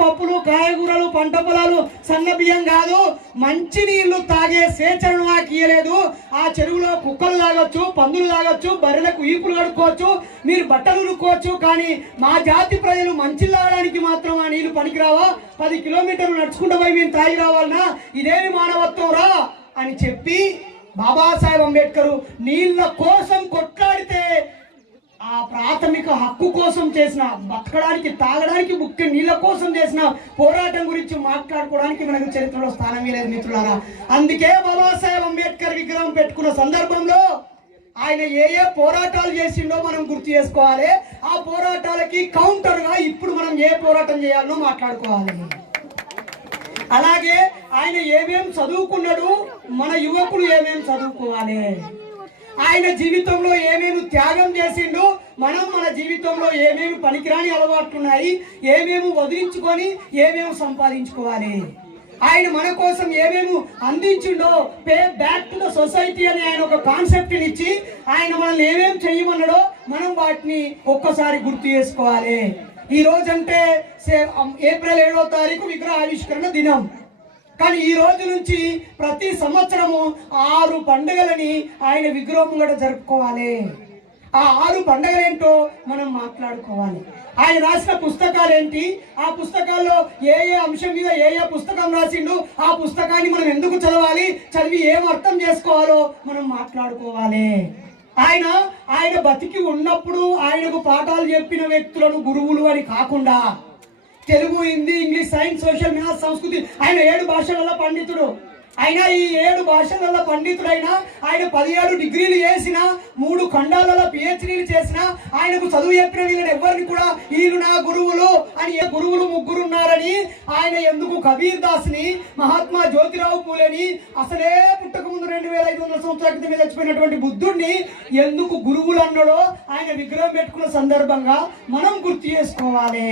పప్పులు కాయగూరలు పంట పొలాలు సన్న బియ్యం కాదు, మంచి నీళ్లు తాగే స్వేచ్ఛను నాకు ఇయ్యలేదు. ఆ చెరువులో కుక్కలు తాగొచ్చు, పందులు తాగొచ్చు, బర్రెలకు ఈపులు కడుక్కోవచ్చు, మీరు బట్టలు ఉరుక్కోవచ్చు, కానీ మా జాతి ప్రజలు మంచి తాగడానికి మాత్రం ఆ నీళ్లు పనికిరావా? 10 కిలోమీటర్లు నడుచుకుంటూ పోయి మేము తాగి రావాలన్నా? ఇదేమి మానవత్వం రా అని చెప్పి బాబాసాహెబ్ అంబేద్కర్ నీళ్ల కోసం కొట్లాడితే ఆ ప్రాథమిక హక్కు కోసం చేసిన, బతకడానికి తాగడానికి ముఖ్య నీళ్ళ కోసం చేసిన పోరాటం గురించి మాట్లాడుకోవడానికి మనకు చరిత్రలో స్థానం లేదు మిత్రులారా. అందుకే బాబాసాహెబ్ అంబేద్కర్ విగ్రహం పెట్టుకున్న సందర్భంలో ఆయన ఏ ఏ పోరాటాలు చేసిండో మనం గుర్తు చేసుకోవాలి. ఆ పోరాటాలకి కౌంటర్గా ఇప్పుడు మనం ఏ పోరాటం చేయాలనో మాట్లాడుకోవాలి. అలాగే ఆయన ఏమేం చదువుకున్నాడు, మన యువకులు ఏమేం చదువుకోవాలి, ఆయన జీవితంలో ఏమేమి త్యాగం చేసిండు, మనం మన జీవితంలో ఏమేమి పనికిరాని అలవాట్లున్నాయి, ఏమేమి వదిలించుకొని ఏమేమి సంపాదించుకోవాలి, ఆయన మన కోసం ఏమేమి అందించిండో, pay back to the society అని ఆయన ఒక కాన్సెప్ట్ ఇచ్చి ఆయన మనల్ని ఏమేమి చేయమన్నాడో మనం వాటిని ఒక్కసారి గుర్తు చేసుకోవాలి. ఈ రోజంటే ఏప్రిల్ 7వ తారీఖు విగ్రహ ఆవిష్కరణ దినం. కానీ ఈ రోజు నుంచి ప్రతి సంవత్సరము 6 పండుగలని ఆయన విగ్రహం కూడా జరుపుకోవాలి. ఆ 6 పండుగలేంటో మనం మాట్లాడుకోవాలి. ఆయన రాసిన పుస్తకాలు ఏంటి, ఆ పుస్తకాల్లో ఏ ఏ అంశం మీద ఏ ఏ పుస్తకం రాసిండు, ఆ పుస్తకాన్ని మనం ఎందుకు చదవాలి, చదివి ఏం అర్థం చేసుకోవాలో మనం మాట్లాడుకోవాలి. ఆయన బతికి ఉన్నప్పుడు ఆయనకు పాఠాలు చెప్పిన వ్యక్తులను గురువులు అని కాకుండా Telugu, Hindi, English, science, social, maths, సంస్కృతి, ఆయన 7 భాషలలో పండితుడు. అయినా ఈ 7 భాషలలో పండితుడైనా, ఆయన 17 డిగ్రీలు చేసిన, 3 ఖండాలలో PhDలు చేసిన, ఆయనకు చదువు చెప్పిన వీళ్ళని ఎవరిని కూడా వీళ్ళు నా గురువులు అని, గురువులు 3 ఉన్నారని ఆయన ఎందుకు కబీర్ దాస్ని, మహాత్మా జ్యోతిరావు పూలేని, అసలే పుట్టకముందు 2500 సంవత్సరాల క్రితం చచ్చిపోయినటువంటి బుద్ధుడిని ఎందుకు గురువులు అన్నాడో ఆయన విగ్రహం పెట్టుకున్న సందర్భంగా మనం గుర్తు చేసుకోవాలి.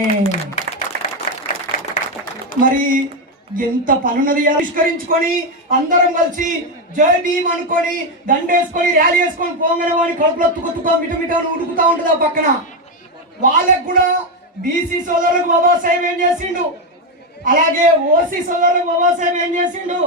మరి ఎంత పనున్నది ఆవిష్కరించుకొని అందరం కలిసి జై భీమ్ అనుకొని దండేసుకొని ర్యాలీ వేసుకొని పోంగనే వాడిని కడుపులో తుక్కుతుక్క మిటమిట ఉడుకుతా ఉంటుంది. ఆ పక్కన వాళ్ళకు కూడా బీసీ సోదరులకు బాబాసాహెబ్ ఏం చేసిండు, అలాగే ఓసీ సోదరులకు బాబాసాహెబ్ ఏం చేసిండు,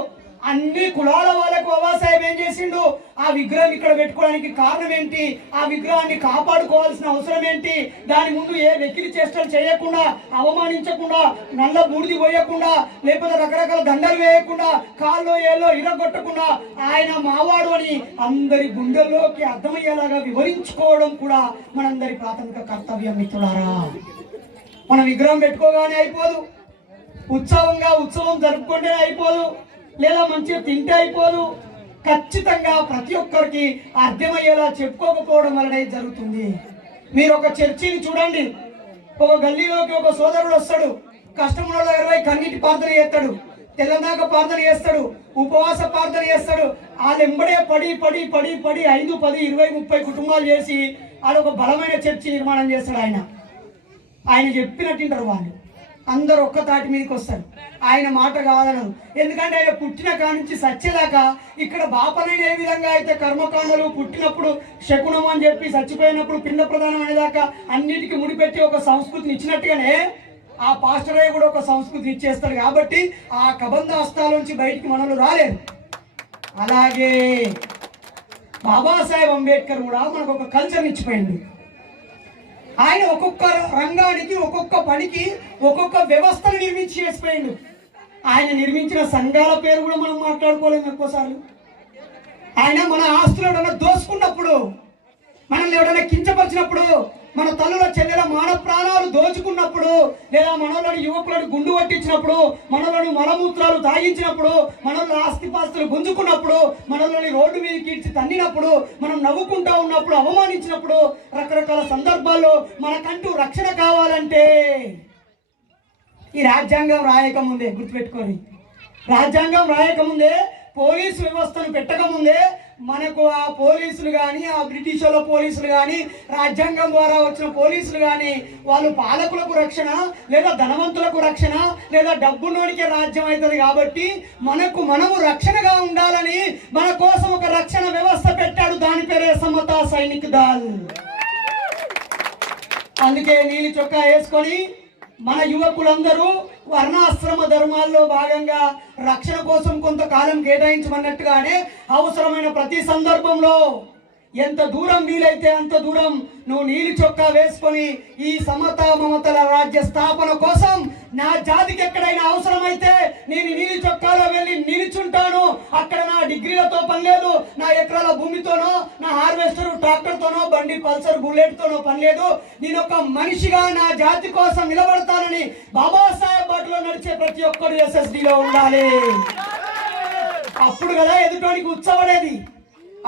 అన్ని కులాల వాళ్ళకు బాబాసాహెబ్ ఏం చేసిండు. ఆ విగ్రహం ఇక్కడ పెట్టుకోవడానికి కారణం ఏంటి, ఆ విగ్రహాన్ని కాపాడుకోవాల్సిన అవసరం ఏంటి, దాని ముందు ఏ వెకిలి చేష్టలు చేయకుండా, అవమానించకుండా, నల్ల బూడిది పోయకుండా, లేకపోతే రకరకాల దండలు వేయకుండా, కాల్లో ఏలో ఇరగొట్టకుండా ఆయన మావాడు అని అందరి గుండెల్లోకి అర్థమయ్యేలాగా వివరించుకోవడం కూడా మనందరి ప్రాథమిక కర్తవ్యం మిత్రులారా. మన విగ్రహం పెట్టుకోగానే అయిపోదు, ఉత్సవం జరుపుకుంటేనే అయిపోదు, లేదా మంచిగా తింటే అయిపోదు. ఖచ్చితంగా ప్రతి ఒక్కరికి అర్థమయ్యేలా చెప్పుకోకపోవడం వల్లనే జరుగుతుంది. మీరు ఒక చర్చిని చూడండి, ఒక గల్లీలోకి ఒక సోదరుడు వస్తాడు, కష్టముల దగ్గర కన్నీటి ప్రార్థన చేస్తాడు, తెల్లదాక ప్రార్థన చేస్తాడు, ఉపవాస ప్రార్థన చేస్తాడు. వాళ్ళు ఎంబడే పడి 5, 10, 20, 30 కుటుంబాలు చేసి ఒక బలమైన చర్చి నిర్మాణం చేస్తాడు. ఆయన చెప్పినట్టు వింటారు వాళ్ళు, అందరూ ఒక్క తాటి మీదకి వస్తారు. ఆయన మాట కాదనరు, ఎందుకంటే ఆయన పుట్టిన కాడి నుంచి సచ్చేదాకా ఇక్కడ బాపనైన ఏ విధంగా అయితే కర్మకాండలు పుట్టినప్పుడు శకునం అని చెప్పి, చచ్చిపోయినప్పుడు పిండ ప్రదానం అనేదాకా అన్నిటికీ ముడిపెట్టి ఒక సంస్కృతిని ఇచ్చినట్టుగానే ఆ పాస్టర్ అయ్య కూడా ఒక సంస్కృతిని ఇచ్చేస్తాడు. కాబట్టి ఆ కబంధ హస్తాలోంచి బయటికి మనలు రాలేదు. అలాగే బాబాసాహెబ్ అంబేద్కర్ కూడా మనకు ఒక కల్చర్ ఇచ్చిపోయింది. ఆయన ఒక్కొక్క రంగానికి, ఒక్కొక్క పనికి ఒక్కొక్క వ్యవస్థను నిర్మించి చేసిపోయిండు. ఆయన నిర్మించిన సంఘాల పేరు కూడా మనం మాట్లాడుకోలేము ఎక్కువసార్లు. ఆయన మన ఆస్తులు ఎవరైనా దోచుకున్నప్పుడు, మనల్ని ఎవరైనా కించపరిచినప్పుడు, మన తల్లుల చెల్లెల మాన ప్రాణాలు దోచుకున్నప్పుడు, లేదా మనలోని యువకులను గుండు పట్టించినప్పుడు, మనలోని మలమూత్రాలు తాగించినప్పుడు, మనలో ఆస్తిపాస్తులు గుంజుకున్నప్పుడు, మనలోని రోడ్డు మీద కీడ్చి తన్నినప్పుడు, మనం నవ్వుకుంటా ఉన్నప్పుడు, అవమానించినప్పుడు, రకరకాల సందర్భాల్లో మనకంటూ రక్షణ కావాలంటే ఈ రాజ్యాంగం రాయకముందే, గుర్తుపెట్టుకొని, రాజ్యాంగం రాయకముందే, పోలీసు వ్యవస్థను పెట్టకముందే మనకు ఆ పోలీసులు కానీ, ఆ బ్రిటిష్ వాళ్ళ పోలీసులు కానీ, రాజ్యాంగం ద్వారా వచ్చిన పోలీసులు కానీ, వాళ్ళు పాలకులకు రక్షణ, లేదా ధనవంతులకు రక్షణ, లేదా డబ్బులోనికే రాజ్యం అవుతుంది. కాబట్టి మనము రక్షణగా ఉండాలని మన కోసం ఒక రక్షణ వ్యవస్థ పెట్టాడు. దాని పేరే సమతా సైనిక్ దళ్. అందుకే నీలి చొక్కా వేసుకొని మన యువకులందరూ వర్ణాశ్రమ ధర్మాల్లో భాగంగా రక్షణ కోసం కొంతకాలం కేటాయించమన్నట్టుగానే అవసరమైన ప్రతి సందర్భంలో ఎంత దూరం వీలైతే అంత దూరం నువ్వు నీలి చొక్కా వేసుకొని ఈ సమతా మమతల రాజ్య స్థాపన కోసం నా జాతికి ఎక్కడైనా అవసరమైతే నేను నీలి చొక్కాలో వెళ్ళి నిలుచుంటాను. అక్కడ నా డిగ్రీలతో పని లేదు, నా ఎకరాల భూమితోనో, నా హార్వెస్టర్ ట్రాక్టర్తోనో, బండి పల్సర్ బుల్లెట్తోనో పని లేదు. నేను ఒక మనిషిగా నా జాతి కోసం నిలబడతానని బాబాసాహెబ్ బాటలో నడిచే ప్రతి ఒక్కరు SSDలో ఉండాలి. అప్పుడు కదా ఎదుటోనికి ఉత్సవడేది.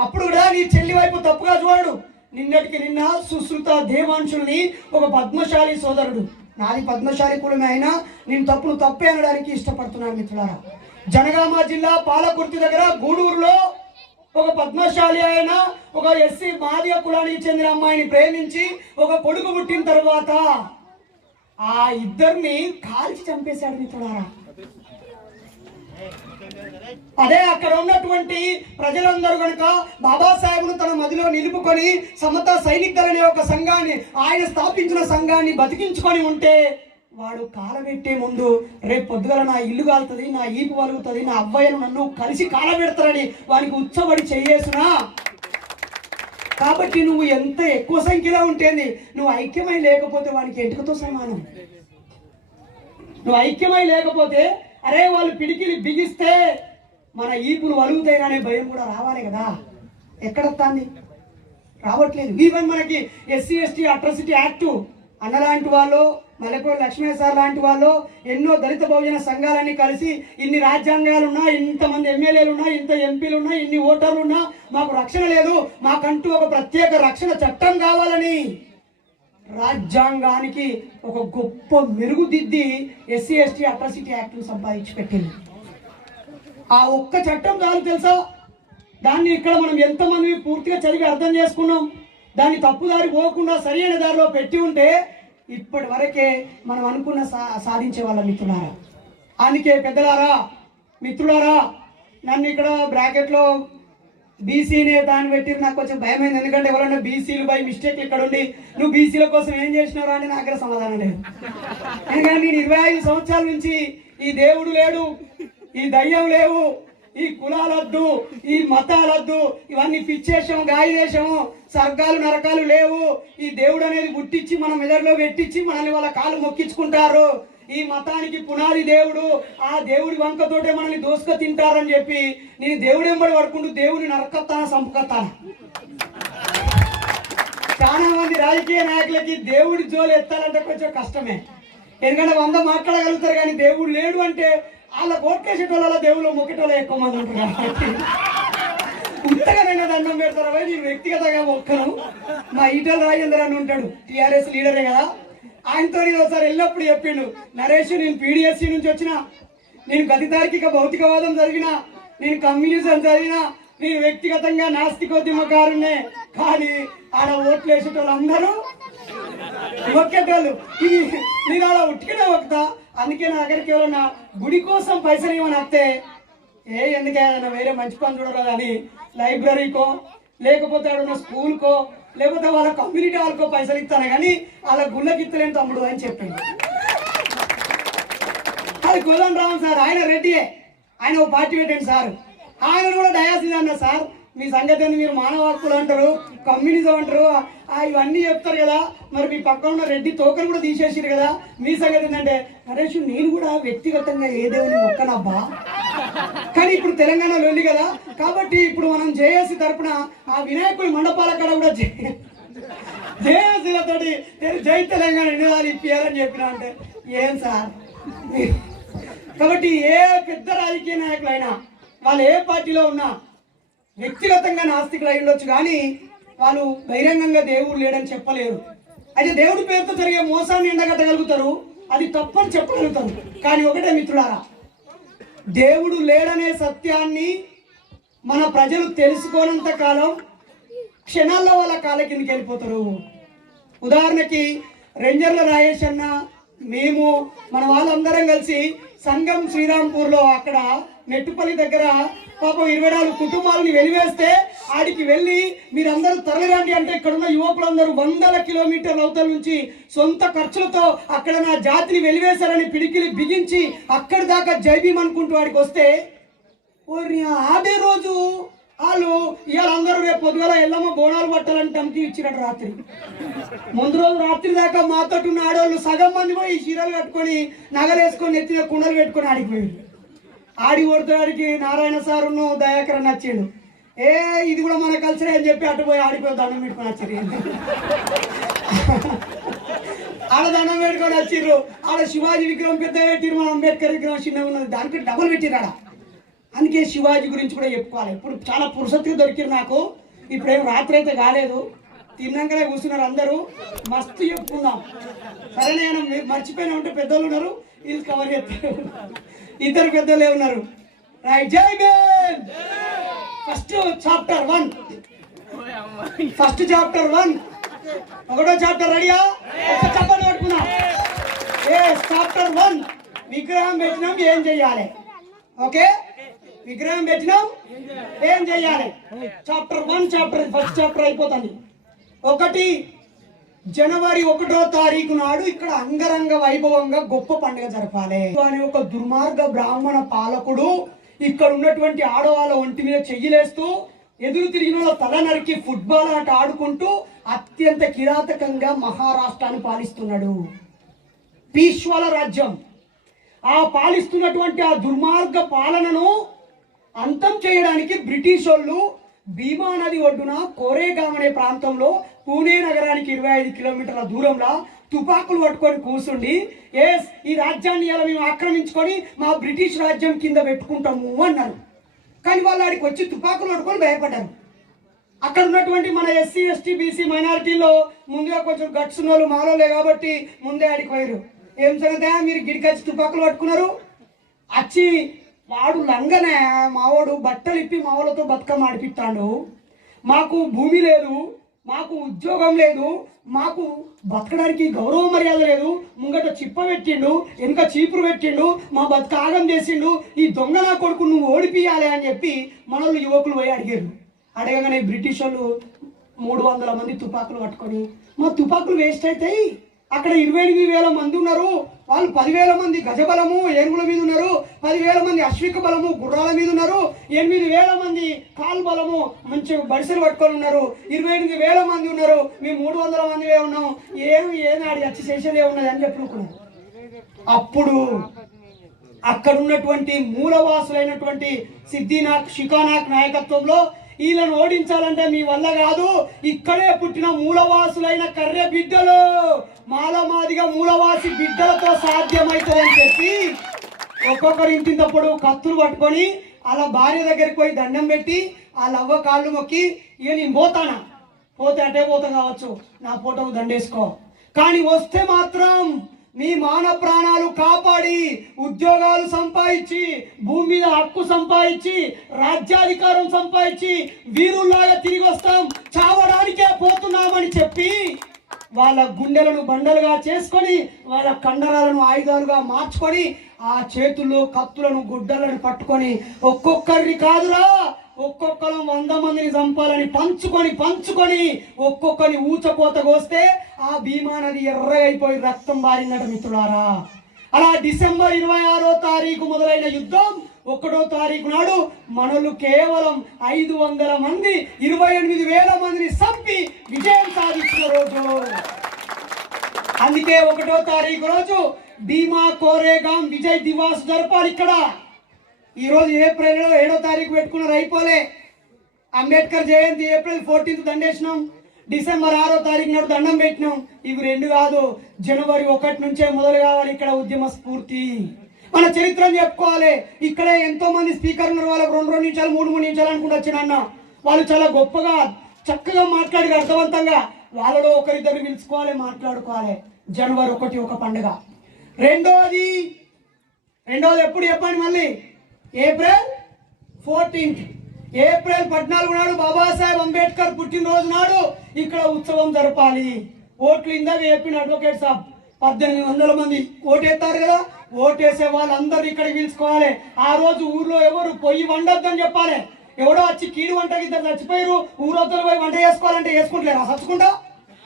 అప్పుడు కూడా నీ చెల్లి వైపు తప్పుగా చూడడు. నిన్నటికి నిన్న సుశ్రుత దేవాంశుల్ని ఒక పద్మశాలి సోదరుడు, నాది పద్మశాలి కులమే అయినా నేను తప్పును తప్పే అనడానికి ఇష్టపడుతున్నాను మిత్రులారా. జనగామ జిల్లా పాలకుర్తి దగ్గర గూడూరులో ఒక పద్మశాలి అయిన ఒక SC మాదిగ కులానికి చెందిన అమ్మాయిని ప్రేమించి ఒక కొడుకు పుట్టిన తర్వాత ఆ ఇద్దరిని కాల్చి చంపేశాడు మిత్రులారా. అదే అక్కడ ఉన్నటువంటి ప్రజలందరూ కనుక బాబాసాహెబ్ను తన మదిలో నిలుపుకొని సమతా సైనిక్ దళ అనే ఒక సంఘాన్ని, ఆయన స్థాపించిన సంఘాన్ని బతికించుకొని ఉంటే వాడు కాలబెట్టే ముందు రేపు పొద్దుగల నా ఇల్లు కాలుతుంది, నా ఈపు వలుగుతుంది, నా అబ్బాయిలు నన్ను కలిసి కాలబెడతారని వానికి ఉచ్చబడి చెయ్యేసునా. కాబట్టి నువ్వు ఎంత ఎక్కువ సంఖ్యలో ఉంటేంది, నువ్వు ఐక్యమై లేకపోతే వానికి ఎంటుకతో సమానం. నువ్వు ఐక్యమై లేకపోతే అరే వాళ్ళు పిడికిలి బిగిస్తే మన ఈపులు వలుగుతాయనే భయం కూడా రావాలి కదా. ఎక్కడొస్తాంది? రావట్లేదు. ఈవెన్ మనకి SC ST అట్రాసిటీ యాక్ట్ అన్నలాంటి వాళ్ళు, మల్లెపూడి లక్ష్మీ సార్ లాంటి వాళ్ళు, ఎన్నో దళిత బహుజన సంఘాలన్నీ కలిసి ఇన్ని రాజ్యాంగాలున్నా, ఇంతమంది ఎమ్మెల్యేలున్నా, ఇంత ఎంపీలున్నా, ఇన్ని ఓటర్లున్నా మాకు రక్షణ లేదు, మాకంటూ ఒక ప్రత్యేక రక్షణ చట్టం కావాలని రాజ్యాంగానికి ఒక గొప్ప మెరుగుదిద్ది SC ST అట్రాసిటీ యాక్ట్ను సంపాదించి పెట్టింది. ఆ ఒక్క చట్టం చాలు తెలుసా. దాన్ని ఇక్కడ మనం ఎంతమంది పూర్తిగా చదివి అర్థం చేసుకున్నాం. దాన్ని తప్పుదారి పోకుండా సరైన దారిలో పెట్టి ఉంటే ఇప్పటి వరకే మనం అనుకున్న సాధించే వాళ్ళ మిత్రులారా. అందుకే పెద్దలారా, మిత్రులారా, నన్ను ఇక్కడ బ్రాకెట్లో బీసీనే దాన్ని పెట్టిరు. నాకు కొంచెం భయమైంది. ఎందుకంటే ఎవరన్నా బీసీలు బై మిస్టేక్లు ఇక్కడ ఉండి నువ్వు బీసీల కోసం ఏం చేసినారా అని నా దగ్గర సమాధానం లేదు. ఎందుకంటే నేను 25 సంవత్సరాల నుంచి ఈ దేవుడు లేడు, ఈ దయ్యం లేవు, ఈ కులాలొద్దు, ఈ మతాలొద్దు, ఇవన్నీ పిచ్చేసాము, గాయదేశము, స్వర్గాలు నరకాలు లేవు. ఈ దేవుడు అనేది పుట్టించి మన మెదడులో పెట్టించి మనల్ని వాళ్ళ కాలు మొక్కించుకుంటారు. ఈ మతానికి పునాది దేవుడు, ఆ దేవుడి వంకతోటే మనల్ని దోసుక తింటారని చెప్పి నేను దేవుడు ఎంబడి పడుకుంటూ దేవుడిని నరకత్తానా సంపుకత్తానా. చాలా మంది రాజకీయ నాయకులకి దేవుడి జోలు ఎత్తాలంటే కొంచెం కష్టమే. ఎందుకంటే 100 మాట్లాడగలుగుతారు, కానీ దేవుడు లేడు అంటే వాళ్ళ ఓట్లేసేటోళ్ళ దేవుళ్ళు మొక్కేటోళ్ళు ఎక్కువ మంది ఉంటారు. కాబట్టి ఉత్తగానైనా దండం పెడతారా? నేను వ్యక్తిగతంగా మొక్కను. మా ఈటల రాజేందర్ అని ఉంటాడు, TRS లీడరే కదా, ఆయనతో ఒకసారి వెళ్ళినప్పుడు చెప్పిండు, నరేష్ నేను PDSC నుంచి వచ్చిన, నేను గతి తార్కిక భౌతికవాదం చదివినా, నేను కమ్యూనిజం చదివినా, నేను వ్యక్తిగతంగా నాస్తికోద్యమకారునే, కానీ ఆడ ఓట్లు వేసేటోళ్ళు అందరూ మొక్కేటోళ్ళు. ఇది నేను అలా ఉట్టికనే మొక్కుతా. అందుకే నా దగ్గరికి ఎవరన్నా గుడి కోసం పైసలు ఇవ్వని వస్తే ఎందుకైనా వేరే మంచి పని చూడరు అని లైబ్రరీకో, లేకపోతే ఆడున్న స్కూల్కో, లేకపోతే వాళ్ళ కమ్యూనిటీ వాళ్ళకో పైసలు ఇస్తాను, కానీ వాళ్ళ గుళ్ళకి ఇస్తలేని తమ్ముడు అని చెప్పింది. అది కోదండ రామన్ సార్, ఆయన రెడ్డియే, ఆయన ఒక పార్టీ పెట్టండి సార్. ఆయన కూడా డయాసిస్ అన్న సార్, మీ సంగతి ఏంది, మీరు మానవ హక్కులు అంటారు, కమ్యూనిజం అంటారు, ఇవన్నీ చెప్తారు కదా, మరి మీ పక్కన ఉన్న రెడ్డి తోకలు కూడా తీసేసారు కదా, మీ సంగతి ఏంటంటే, నరేష్ నేను కూడా వ్యక్తిగతంగా ఏ దేవుని మొక్కనబ్బా, కానీ ఇప్పుడు తెలంగాణలో వెళ్ళి కదా, కాబట్టి ఇప్పుడు మనం జేఏసీ తరపున ఆ వినాయకుడి మండపాల కాడ కూడా జేఏసీలతోటి జై తెలంగాణ నినాదాలు ఇప్పియాలని చెప్పిన అంటే ఏం సార్. కాబట్టి ఏ పెద్ద రాజకీయ నాయకులైనా, వాళ్ళు ఏ పార్టీలో ఉన్నా వ్యక్తిగతంగా నాస్తికులు అయి ఉండొచ్చు, కానీ వాళ్ళు బహిరంగంగా దేవుడు లేడని చెప్పలేరు. అయితే దేవుడి పేరుతో జరిగే మోసాన్ని ఎండగట్టగలుగుతారు, అది తప్పని చెప్పగలుగుతారు. కానీ ఒకటే మిత్రులారా, దేవుడు లేడనే సత్యాన్ని మన ప్రజలు తెలుసుకోనంత కాలం క్షణాల్లో వాళ్ళ కాళ్ళ కిందకి వెళ్ళిపోతారు. ఉదాహరణకి రేంజర్ల రాయేష్ అన్న, మేము మన వాళ్ళందరం కలిసి సంఘం శ్రీరాంపూర్లో అక్కడ మెట్టుపల్లి దగ్గర పాపం 24 కుటుంబాలని వెలివేస్తే ఆడికి వెళ్ళి మీరందరూ తరలిరండి అంటే ఇక్కడ ఉన్న యువకులందరూ 100 కిలోమీటర్ల అవతల నుంచి సొంత ఖర్చులతో అక్కడ నా జాతిని వెలివేశారని పిడికిలి బిగించి అక్కడి దాకా జైబీం అనుకుంటూ వాడికి వస్తే అదే రోజు వాళ్ళు ఇవాళ అందరూ రేపు పొద్దుగల ఎల్లమ్మ బోనాలు పట్టాలని టంకి ఇచ్చినట్టు రాత్రి ముందు రోజు రాత్రి దాకా మాతోటి ఉన్న ఆడవాళ్ళు సగం మంది పోయి చీరలు కట్టుకొని నగలేసుకొని ఎత్తిన కుండలు పెట్టుకొని ఆడిపోయాడు. ఆడి కొడుతాడికి నారాయణ సారును దయాకరణ నచ్చాడు. ఇది కూడా మన కల్చరే అని చెప్పి అటు పోయి ఆడిపోయి దండం పెట్టుకొని వచ్చారు. ఆడ దండం పెట్టుకొని వచ్చిర్రు. ఆడ శివాజీ విగ్రహం పెద్ద పెట్టిరు, మన అంబేద్కర్ విగ్రహం చిన్నగా ఉన్నది, దానికి డబుల్ పెట్టిరు ఆడ. అందుకే శివాజీ గురించి కూడా చెప్పుకోవాలి. ఇప్పుడు చాలా పురుషత్తుగా దొరికిరు నాకు. ఇప్పుడేం రాత్రి అయితే కాలేదు, తిన్నాకనే కూర్చున్నారు అందరూ. మస్తు చెప్పుకుందాం. సరే నేను మర్చిపోయినా ఉంటే పెద్దోళ్ళు ఉన్నారు, వీళ్ళు కవర్ చేస్తారు. ఇద్దరు పెద్దోళ్ళే ఉన్నారు. రైట్, జై భీమ్. ఫస్ట్ చాప్టర్ 1 ఒకటో చాప్టర్ రెడీయా? చెప్పండి పట్టుకున్నాం. చాప్టర్ 1 విగ్రహం పెట్టినాం ఏం చెయ్యాలి? ఓకే, విగ్రహం పెట్టినాం ఏం చెయ్యాలి? చాప్టర్ 1 ఫస్ట్ చాప్టర్ అయిపోతుంది. 1 జనవరి 1వ తారీఖు నాడు ఇక్కడ అంగరంగ వైభవంగా గొప్ప పండుగ జరపాలి అని ఒక దుర్మార్గ బ్రాహ్మణ పాలకుడు ఇక్కడ ఉన్నటువంటి ఆడవాళ్ళ ఒంటి మీద చెయ్యిలేస్తూ ఎదురు తిరిగిన వాళ్ళ తల నరికి ఫుట్బాల్ ఆట ఆడుకుంటూ అత్యంత కిరాతకంగా మహారాష్ట్రాన్ని పాలిస్తున్నాడు. పీష్వాల రాజ్యం. ఆ పాలిస్తున్నటువంటి ఆ దుర్మార్గ పాలనను అంతం చేయడానికి బ్రిటిష్ వాళ్ళు భీమా నది ఒడ్డున కోరేగాం అనే ప్రాంతంలో పూణే నగరానికి 25 కిలోమీటర్ల దూరంలో తుపాకులు పట్టుకొని కూర్చుండి ఈ రాజ్యాన్ని ఇలా మేము ఆక్రమించుకొని మా బ్రిటిష్ రాజ్యం కింద పెట్టుకుంటాము అన్నారు. కానీ వాళ్ళు ఆడికి వచ్చి తుపాకులు పట్టుకొని భయపడ్డారు. అక్కడ ఉన్నటువంటి మన ఎస్సీ ఎస్టీ బీసీ మైనారిటీలో ముందుగా కొంచెం గట్స్ ఉన్న వాళ్ళు మాలోలే కాబట్టి ముందే ఆడికి పోయారు. ఏం సంగతే మీరు గిడికొచ్చి తుపాకులు పట్టుకున్నారు? వచ్చి వాడు లంగనే మావాడు బట్టలు ఇప్పి మావాళ్ళతో బతుకమ్మ ఆడిపిస్తాడు. మాకు భూమి లేదు, మాకు ఉద్యోగం లేదు, మాకు బతకడానికి గౌరవ మర్యాద లేదు, ముంగట చిప్ప పెట్టిండు, వెనుక చీపురు పెట్టిండు, మా బతుక ఆగం చేసిండు, ఈ దొంగ నా కొడుకు నువ్వు ఓడిపియాలి అని చెప్పి మనల్ని యువకులు పోయి అడిగారు. అడగగానే బ్రిటిష్ వాళ్ళు 300 మంది తుపాకులు పట్టుకొని మా తుపాకులు వేస్ట్ అవుతాయి, అక్కడ 28,000 మంది ఉన్నారు, వాళ్ళు 10,000 మంది గజబలము ఏనుగుల మీద ఉన్నారు, 10,000 మంది అశ్విక బలము గుర్రాల మీద ఉన్నారు, 8,000 మంది కాలు బలము మంచి బడిసెలు పట్టుకొని ఉన్నారు, 28,000 మంది ఉన్నారు, మేము 300 మంది ఉన్నాం, ఏనాడు వచ్చి చేసేదే ఉన్నది అని చెప్పుకున్నారు. అప్పుడు అక్కడ ఉన్నటువంటి మూలవాసులైనటువంటి సిద్ధినాథ్ షికానాథ్ నాయకత్వంలో వీళ్ళని ఓడించాలంటే మీ వల్ల కాదు, ఇక్కడే పుట్టిన మూలవాసులైన కర్రె బిడ్డలు మాలమాదిగా మూలవాసి బిడ్డలతో సాధ్యమవుతుందని చెప్పి ఒక్కొక్కరు ఇంటింతప్పుడు కత్తులు పట్టుకొని అలా భార్య దగ్గరికి పోయి దండం పెట్టి వాళ్ళ అవ్వ కాళ్ళు మొక్కి ఇక నేను పోతానా, పోతే అటే పోతా కావచ్చు, నా ఫోటోకు దండేసుకో, కానీ వస్తే మాత్రం మీ మాన ప్రాణాలు కాపాడి ఉద్యోగాలు సంపాదించి భూమి మీద హక్కు సంపాదించి రాజ్యాధికారం సంపాదించి వీరుల్లాగా తిరిగి వస్తాం, చావడానికే పోతున్నామని చెప్పి వాళ్ళ గుండెలను బండలుగా చేసుకొని వాళ్ళ కండరాలను ఆయుధాలుగా మార్చుకొని ఆ చేతుల్లో కత్తులను గుడ్డలను పట్టుకొని ఒక్కొక్కరిని కాదురా ఒక్కొక్కరు 100 మందిని చంపాలని పంచుకొని ఒక్కొక్కరిని ఊచకోత కోస్తే ఆ భీమా నది ఎర్రగైపోయి రక్తం బారిందట మిత్రులారా. అలా డిసెంబర్ 26వ తారీఖు మొదలైన యుద్ధం 1వ తారీఖు నాడు మనలు కేవలం 500 మంది 28,000 మందిని చంపి విజయం సాధించిన రోజు. అందుకే 1వ తారీఖు రోజు భీమా కోరేగాం విజయ్ దివాస్ జరపాలి. ఇక్కడ ఈరోజు ఏప్రిల్ 7వ తారీఖు పెట్టుకున్నారు, అయిపోలే. అంబేద్కర్ జయంతి ఏప్రిల్ 14th దండేసినాం, డిసెంబర్ 6వ తారీఖు నాడు దండం పెట్టినాం. ఇవి 2 కాదు, జనవరి 1 నుంచే మొదలు కావాలి ఇక్కడ ఉద్యమ స్ఫూర్తి. మన చరిత్రను చెప్పుకోవాలి. ఇక్కడే ఎంతో మంది స్పీకర్ ఉన్నారు, వాళ్ళకి 2 నిమిషాలు 3 నిమిషాలు అనుకుంటూ వచ్చిన వాళ్ళు చాలా గొప్పగా చక్కగా మాట్లాడి అర్థవంతంగా వాళ్ళలో ఒకరిద్దరు పిలుచుకోవాలి, మాట్లాడుకోవాలి. జనవరి 1 ఒక పండుగ. రెండోది ఎప్పుడు చెప్పండి మళ్ళీ? April 14th. ఏప్రిల్ 14 నాడు బాబాసాహెబ్ అంబేద్కర్ పుట్టినరోజు నాడు ఇక్కడ ఉత్సవం జరపాలి. ఓట్లు ఇందాక చెప్పిన అడ్వకేట్ సాబ్ 1800 మంది ఓటేస్తారు కదా. ఓటేసే వాళ్ళందరూ ఇక్కడికి పిలుచుకోవాలి. ఆ రోజు ఊర్లో ఎవరు పొయ్యి వండొద్దని చెప్పాలి. ఎవడో వచ్చి కీడు వంటకి ఇద్దరు చచ్చిపోయారు, ఊరవతలు పోయి వంట చేసుకోవాలంటే చేసుకుంటలేరు. చచ్చుకుంటా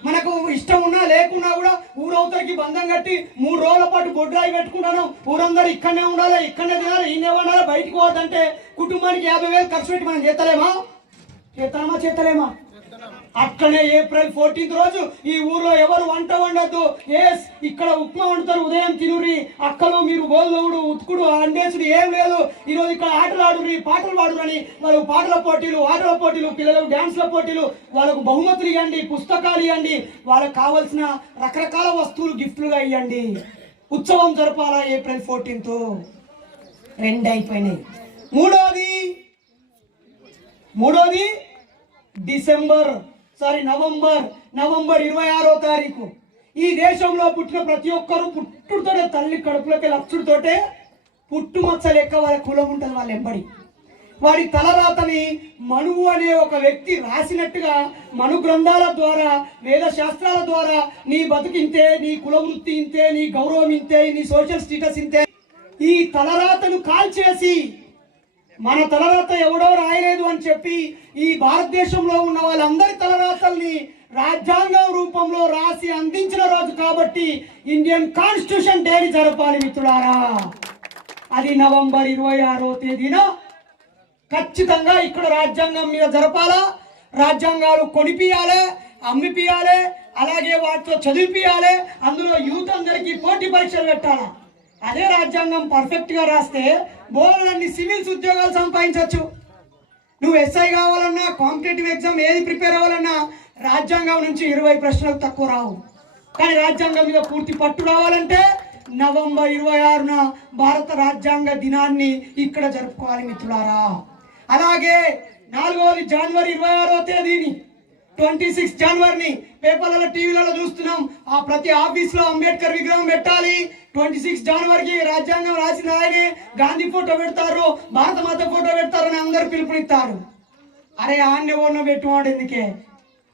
మనకు ఇష్టం ఉన్నా లేకున్నా కూడా ఊరవతలకి బంధం కట్టి 3 రోజుల పాటు బొడ్రాయి పెట్టుకుంటాను. ఊరందరూ ఇక్కడనే ఉండాలి, ఇక్కడనే తినాలి, ఈయనే ఉండాలి, బయటకు పోవద్దంటే కుటుంబానికి 50,000 ఖర్చు పెట్టి మనం చేస్తలేమా? అట్లనే ఏప్రిల్ 14 రోజు ఈ ఊర్లో ఎవరు వంట వండద్దు. ఇక్కడ ఉప్మా వండుతారు, ఉదయం తినురి. అక్కలు మీరు గోల్దవుడు ఉతుకుడు అండేసుడు ఏం లేదు. ఈరోజు ఇక్కడ ఆటలు ఆడురి, పాటలు పాడురని వాళ్ళకు పాటల పోటీలు, ఆటల పోటీలు, పిల్లలకు డ్యాన్స్ల పోటీలు, వాళ్ళకు బహుమతులు ఇవ్వండి, పుస్తకాలు ఇవ్వండి, వాళ్ళకు కావలసిన రకరకాల వస్తువులు గిఫ్ట్లుగా ఇవ్వండి. ఉత్సవం జరపాలా ఏప్రిల్ 14. 2 అయిపోయినాయి. మూడోది నవంబర్ 26వ తారీఖు. ఈ దేశంలో పుట్టిన ప్రతి ఒక్కరూ పుట్టుతోటే తల్లి కడుపులోకి లక్షుడితోటే పుట్టుమచ్చ లెక్క వాళ్ళ కులం ఉంటుంది. వాళ్ళ ఎంబడి వాడి తలరాతని మనువు అనే ఒక వ్యక్తి రాసినట్టుగా మను గ్రంథాల ద్వారా, వేద శాస్త్రాల ద్వారా నీ బతుకింతే, నీ కుల వృత్తి ఇంతే, నీ గౌరవం ఇంతే, నీ సోషల్ స్టేటస్ ఇంతే. ఈ తలరాతను కాల్చేసి మన తలరాత ఎవడో రాయలేదు అని చెప్పి ఈ భారతదేశంలో ఉన్న వాళ్ళందరి తలరాతల్ని రాజ్యాంగం రూపంలో రాసి అందించిన రోజు కాబట్టి ఇండియన్ కాన్స్టిట్యూషన్ డేని జరపాలి మిత్రులారా. అది నవంబర్ 26వ తేదీన ఖచ్చితంగా ఇక్కడ రాజ్యాంగం మీద జరపాలా. రాజ్యాంగాలు కొనిపియాలి, అమ్మిపియాలి, అలాగే వాటితో చదివిపియాలి. అందులో యూత్ అందరికీ పోటీ పరీక్షలు పెట్టాలా. అదే రాజ్యాంగం పర్ఫెక్ట్గా రాస్తే బోర్లన్నీ సివిల్స్ ఉద్యోగాలు సంపాదించవచ్చు. నువ్వు ఎస్ఐ కావాలన్నా, కాంపిటేటివ్ ఎగ్జామ్ ఏది ప్రిపేర్ అవ్వాలన్నా రాజ్యాంగం నుంచి 20 ప్రశ్నలకు తక్కువ రావు. కానీ రాజ్యాంగం మీద పూర్తి పట్టు రావాలంటే నవంబర్ 26న భారత రాజ్యాంగ దినాన్ని ఇక్కడ జరుపుకోవాలి మిత్రులారా. అలాగే 4వది జనవరి 26వ తేదీని 26 జనవరిని పేపర్లలో, టీవీలలో చూస్తున్నాం. ఆ ప్రతి ఆఫీస్లో అంబేద్కర్ విగ్రహం పెట్టాలి. 26 జనవరికి రాజ్యాంగం రాసిన ఆయనే, గాంధీ ఫోటో పెడతారు, భారత మాత ఫోటో పెడతారని అందరు పిలుపునిస్తారు. అరే ఆన్నే ఉన్న పెట్టుకోండి ఎందుకే?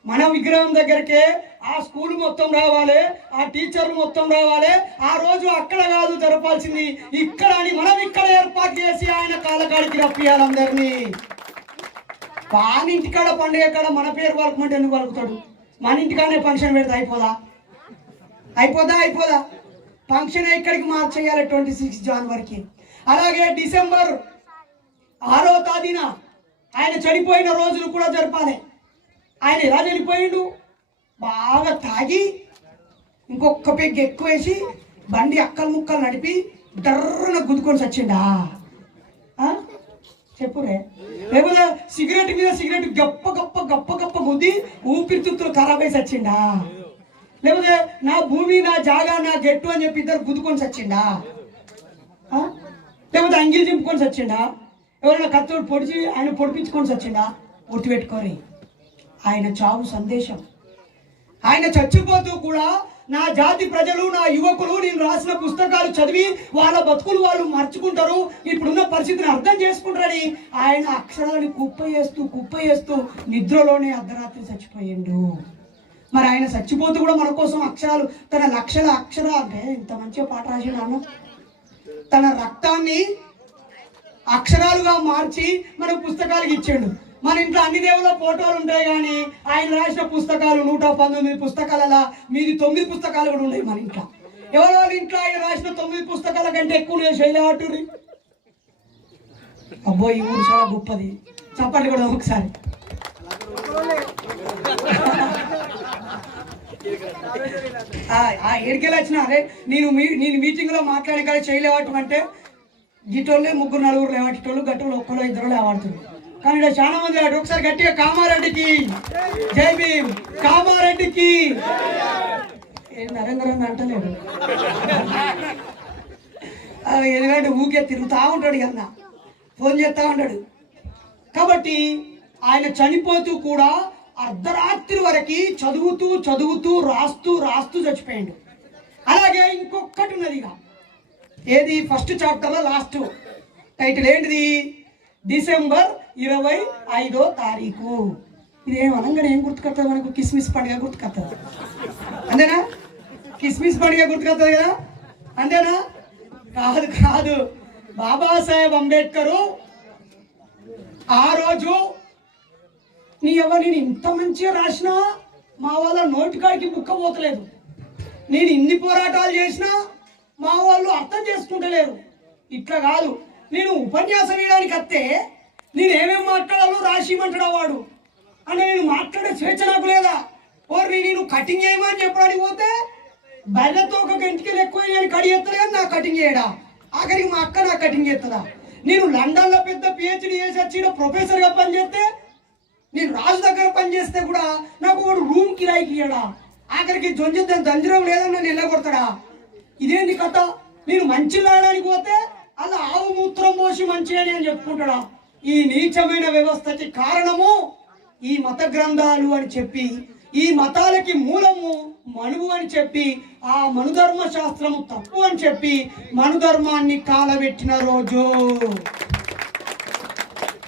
మన విగ్రహం దగ్గరకే ఆ స్కూల్ మొత్తం రావాలి, ఆ టీచర్లు మొత్తం రావాలి. ఆ రోజు అక్కడ కాదు జరపాల్సింది ఇక్కడ అని మనం ఇక్కడ ఏర్పాటు చేసి ఆయన కాలకాడికి రప్పియాలి అందరినీ. వానింటికాడ పండుగ కాడ మన పేరు పలుకుమంటే ఎందుకు పలుకుతాడు? మన ఇంటికాడనే ఫంక్షన్ పెడితే అయిపోదా? ఫంక్షన్ ఇక్కడికి మార్చేయాలి 26 జనవరికి. అలాగే డిసెంబర్ 6వ తేదీన ఆయన చనిపోయిన రోజులు కూడా జరపాలి. ఆయన ఎలా చనిపోయిండు? బాగా తాగి ఇంకొక పెగ్గు ఎక్కువ వేసి బండి అక్కలు ముక్కలు నడిపి డర్రన గుద్దుకొని చచ్చిండా? చెప్పురే. లేకపోతే సిగరెట్ మీద సిగరెట్ గప్ప గప్ప గుద్ది ఊపిరితిత్తులు ఖరాబ్ అయి చచ్చిండా? లేకపోతే నా భూమి, నా జాగా, నా గెట్టు అని చెప్పి ఇద్దరు గుద్దుకొని చచ్చిండా? లేకపోతే అంగిల్ చింపుకొని చచ్చిండా? ఎవరైనా కత్తుడు పొడిచి ఆయన పొడిపించుకొని చచ్చిండా? గుర్తుపెట్టుకోరి, ఆయన చావు సందేశం. ఆయన చచ్చిపోతూ కూడా నా జాతి ప్రజలు, నా యువకులు నేను రాసిన పుస్తకాలు చదివి వాళ్ళ బతుకులు వాళ్ళు మర్చుకుంటారు, ఇప్పుడున్న పరిస్థితిని అర్థం చేసుకుంటారని ఆయన అక్షరాలను కుప్ప చేస్తూ నిద్రలోనే అర్ధరాత్రి చచ్చిపోయిండు. మరి ఆయన చచ్చిపోతూ కూడా మన కోసం అక్షరాలు, తన లక్షల అక్షరాలు, అంటే ఇంత మంచిగా పాట రాసిండు అన్న, తన రక్తాన్ని అక్షరాలుగా మార్చి మనకు పుస్తకాలకు ఇచ్చాడు. మన ఇంట్లో అన్ని దేవుళ్ళ ఫోటోలు ఉంటాయి, కానీ ఆయన రాసిన పుస్తకాలు 119 పుస్తకాలలో మీది 9 పుస్తకాలు కూడా ఉన్నాయి మన ఇంట్లో. ఎవరో ఇంట్లో ఆయన రాసిన 9 పుస్తకాల కంటే ఎక్కువ శైలవాటురి. అబ్బో ఈ ఊరు చాలా గొప్పది, చప్పట్లు కూడా ఒకసారి. ఏడికెళ్ళి వచ్చిన అరే నేను మీటింగ్ లో మాట్లాడే కానీ చేయలేవాటు అంటే గిటోళ్ళే 3-4 లేవాటోళ్ళు, గట్టులు 1-2 లేవాడుతుంది. కానీ ఇక్కడ చాలా మంది ఆడు. ఒకసారి గట్టిగా కామారెడ్డికి జై భీమ్, కామారెడ్డికి. నరేంద్ర అంటలేడు, ఎందుకంటే ఊకే తిరుగుతూ ఉంటాడు అన్న, ఫోన్ చేస్తూ ఉంటాడు. కాబట్టి ఆయన చనిపోతూ కూడా అర్ధరాత్రి వరకు చదువుతూ రాస్తూ చచ్చిపోయాడు. అలాగే ఇంకొకటి ఉన్నది, ఇక ఏది ఫస్ట్ చాప్టర్లో లాస్ట్ టైటిల్ ఏంటిది? డిసెంబర్ 25వ తారీఖు. ఇదేమనగానే ఏం గుర్తుకొస్తుంది మనకు? కిస్మిస్ పండుగ గుర్తుకొస్తుంది, అంతేనా? కిస్మిస్ పండుగ గుర్తుకొస్తుంది కదా, అంతేనా? కాదు కాదు, బాబాసాహెబ్ అంబేద్కర్ ఆ రోజు నేను ఇంత మంచిగా రాసినా మా వాళ్ళ నోటికాడికి బుక్క పోతలేదు, నేను ఇన్ని పోరాటాలు చేసినా మా వాళ్ళు అర్థం చేసుకుంటలేరు, ఇట్లా కాదు, నేను ఉపన్యాసం వేయడానికి వస్తే నేను ఏమేమి మాట్లాడాలో రాసి ఇవ్వమంటాడా వాడు అంటే నేను మాట్లాడే స్వేచ్ఛ నాకు లేదా? ఓర్ని నేను కటింగ్ చేయమని చెప్పడానికి పోతే బయలతో ఒక గంటకి ఎక్కువ నేను కడి చేస్తాను కానీ నాకు కటింగ్ చేయడా, ఆఖరికి మా అక్క నాకు కటింగ్ చేస్తుందా? నేను లండన్లో పెద్ద పిహెచ్డి చేసి వచ్చి ప్రొఫెసర్గా పనిచేస్తే, నేను రాజు దగ్గర పనిచేస్తే కూడా నాకు వాడు రూమ్ కిరాయికి ఇయ్యడా, ఆఖరికి జొంజం దంజరం లేదని నన్ను వెళ్ళగొడతాడా? ఇదేంటి కథ? నేను మంచి లాడడానికి పోతే అలా ఆవు మూత్రం పోసి మంచిగా అని చెప్పుకుంటాడా? ఈ నీచమైన వ్యవస్థకి కారణము ఈ మత గ్రంథాలు అని చెప్పి, ఈ మతాలకి మూలము మనువు అని చెప్పి, ఆ మనుధర్మ శాస్త్రము తప్పు అని చెప్పి మనుధర్మాన్ని కాలబెట్టిన రోజు,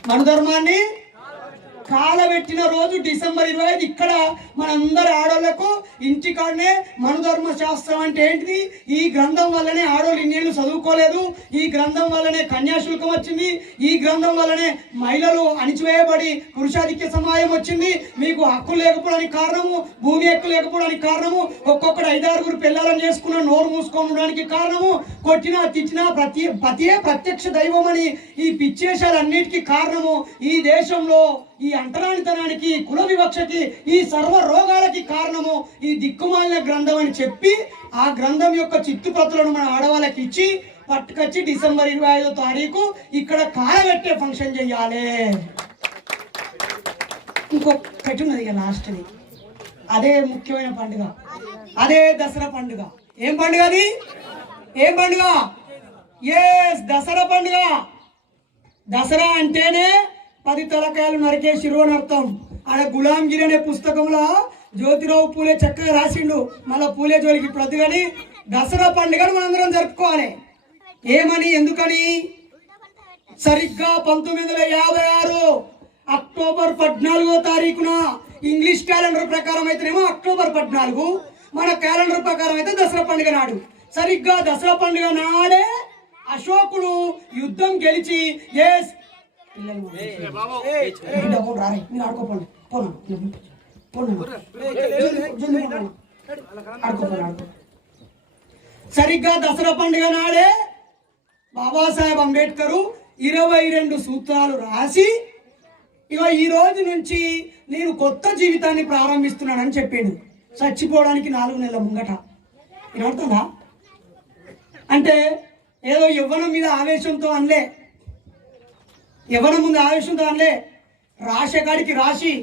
మనుధర్మాన్ని కాలబెట్టిన రోజు డిసెంబర్ 25. ఇక్కడ మనందరి ఆడోళ్లకు ఇంటికాడనే మనుధర్మ శాస్త్రం అంటే ఏంటిది, ఈ గ్రంథం వల్లనే ఆడోళ్ళు ఇన్నేళ్ళు చదువుకోలేదు, ఈ గ్రంథం వల్లనే కన్యాశుల్కం వచ్చింది, ఈ గ్రంథం వల్లనే మహిళలు అణిచివేయబడి పురుషాధిక్య సమాజం వచ్చింది, మీకు హక్కు లేకపోవడానికి కారణము, భూమి హక్కు లేకపోవడానికి కారణము, ఒక్కొక్కడు 5-6 పిల్లలను చేసుకున్న నోరు మూసుకోవడానికి కారణము, కొట్టినా తిట్టినా పతియే ప్రత్యక్ష దైవం అని ఈ పిచ్చేషాలన్నిటికీ కారణము, ఈ దేశంలో ఈ అంటరానితనానికి, కుల వివక్షకి, ఈ సర్వ రోగాలకి కారణము ఈ దిక్కుమాలిన గ్రంథం అని చెప్పి ఆ గ్రంథం యొక్క చిత్తుప్రతులను మన ఆడవాళ్ళకి ఇచ్చి పట్టుకొచ్చి డిసెంబర్ 25వ తారీఖు ఇక్కడ కాలబెట్టే ఫంక్షన్ చెయ్యాలి. ఇంకొకటి ఉన్నది ఇక లాస్ట్ని, అదే ముఖ్యమైన పండుగ, అదే దసరా పండుగ. ఏం పండుగ అది? ఏం పండుగ? దసరా పండుగ. దసరా అంటేనే 10 తలకాయలు నరికే శిరువు అని అర్థం. ఆడ గులాంగిరి అనే పుస్తకంలో జ్యోతిరావు పూలే చక్కగా రాసిండు. మళ్ళీ పూలే జోలికి ప్రతి కానీ దసరా పండుగను మనందరం జరుపుకోవాలి. ఏమని, ఎందుకని? సరిగ్గా 1956 అక్టోబర్ 14వ తారీఖున ఇంగ్లీష్ క్యాలెండర్ ప్రకారం అయితేనేమో అక్టోబర్ 14, మన క్యాలెండర్ ప్రకారం అయితే దసరా పండుగ నాడు. సరిగ్గా దసరా పండుగ నాడే అశోకుడు యుద్ధం గెలిచి సరిగ్గా దసరా పండుగ నాడే బాబాసాహెబ్ అంబేద్కర్ 22 సూత్రాలు రాసి ఇక ఈ రోజు నుంచి నేను కొత్త జీవితాన్ని ప్రారంభిస్తున్నానని చెప్పిండు. చచ్చిపోవడానికి 4 నెలల ముంగట. వినవుతుందా? అంటే ఏదో యవ్వనం మీద ఆవేశంతో అనలే, యవ్వనం ముందు ఆవేశంతో అనలే, రాసే కాడికి రాసి,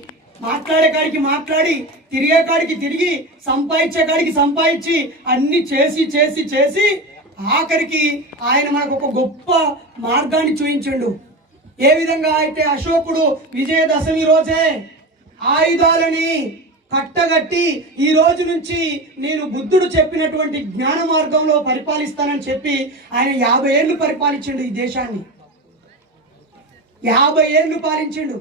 మాట్లాడే కాడికి మాట్లాడి, తిరిగే కాడికి తిరిగి, సంపాదించే కాడికి సంపాదించి అన్ని చేసి చేసి చేసి ఆఖరికి ఆయన మనకు ఒక గొప్ప మార్గాన్ని చూపించిండు. ఏ విధంగా అయితే అశోకుడు విజయదశమి రోజే ఆయుధాలని కట్టగట్టి ఈ రోజు నుంచి నేను బుద్ధుడు చెప్పినటువంటి జ్ఞాన మార్గంలో పరిపాలిస్తానని చెప్పి ఆయన 50 ఏళ్ళు పరిపాలించిండు ఈ దేశాన్ని. 50 ఏళ్ళు పాలించిండు.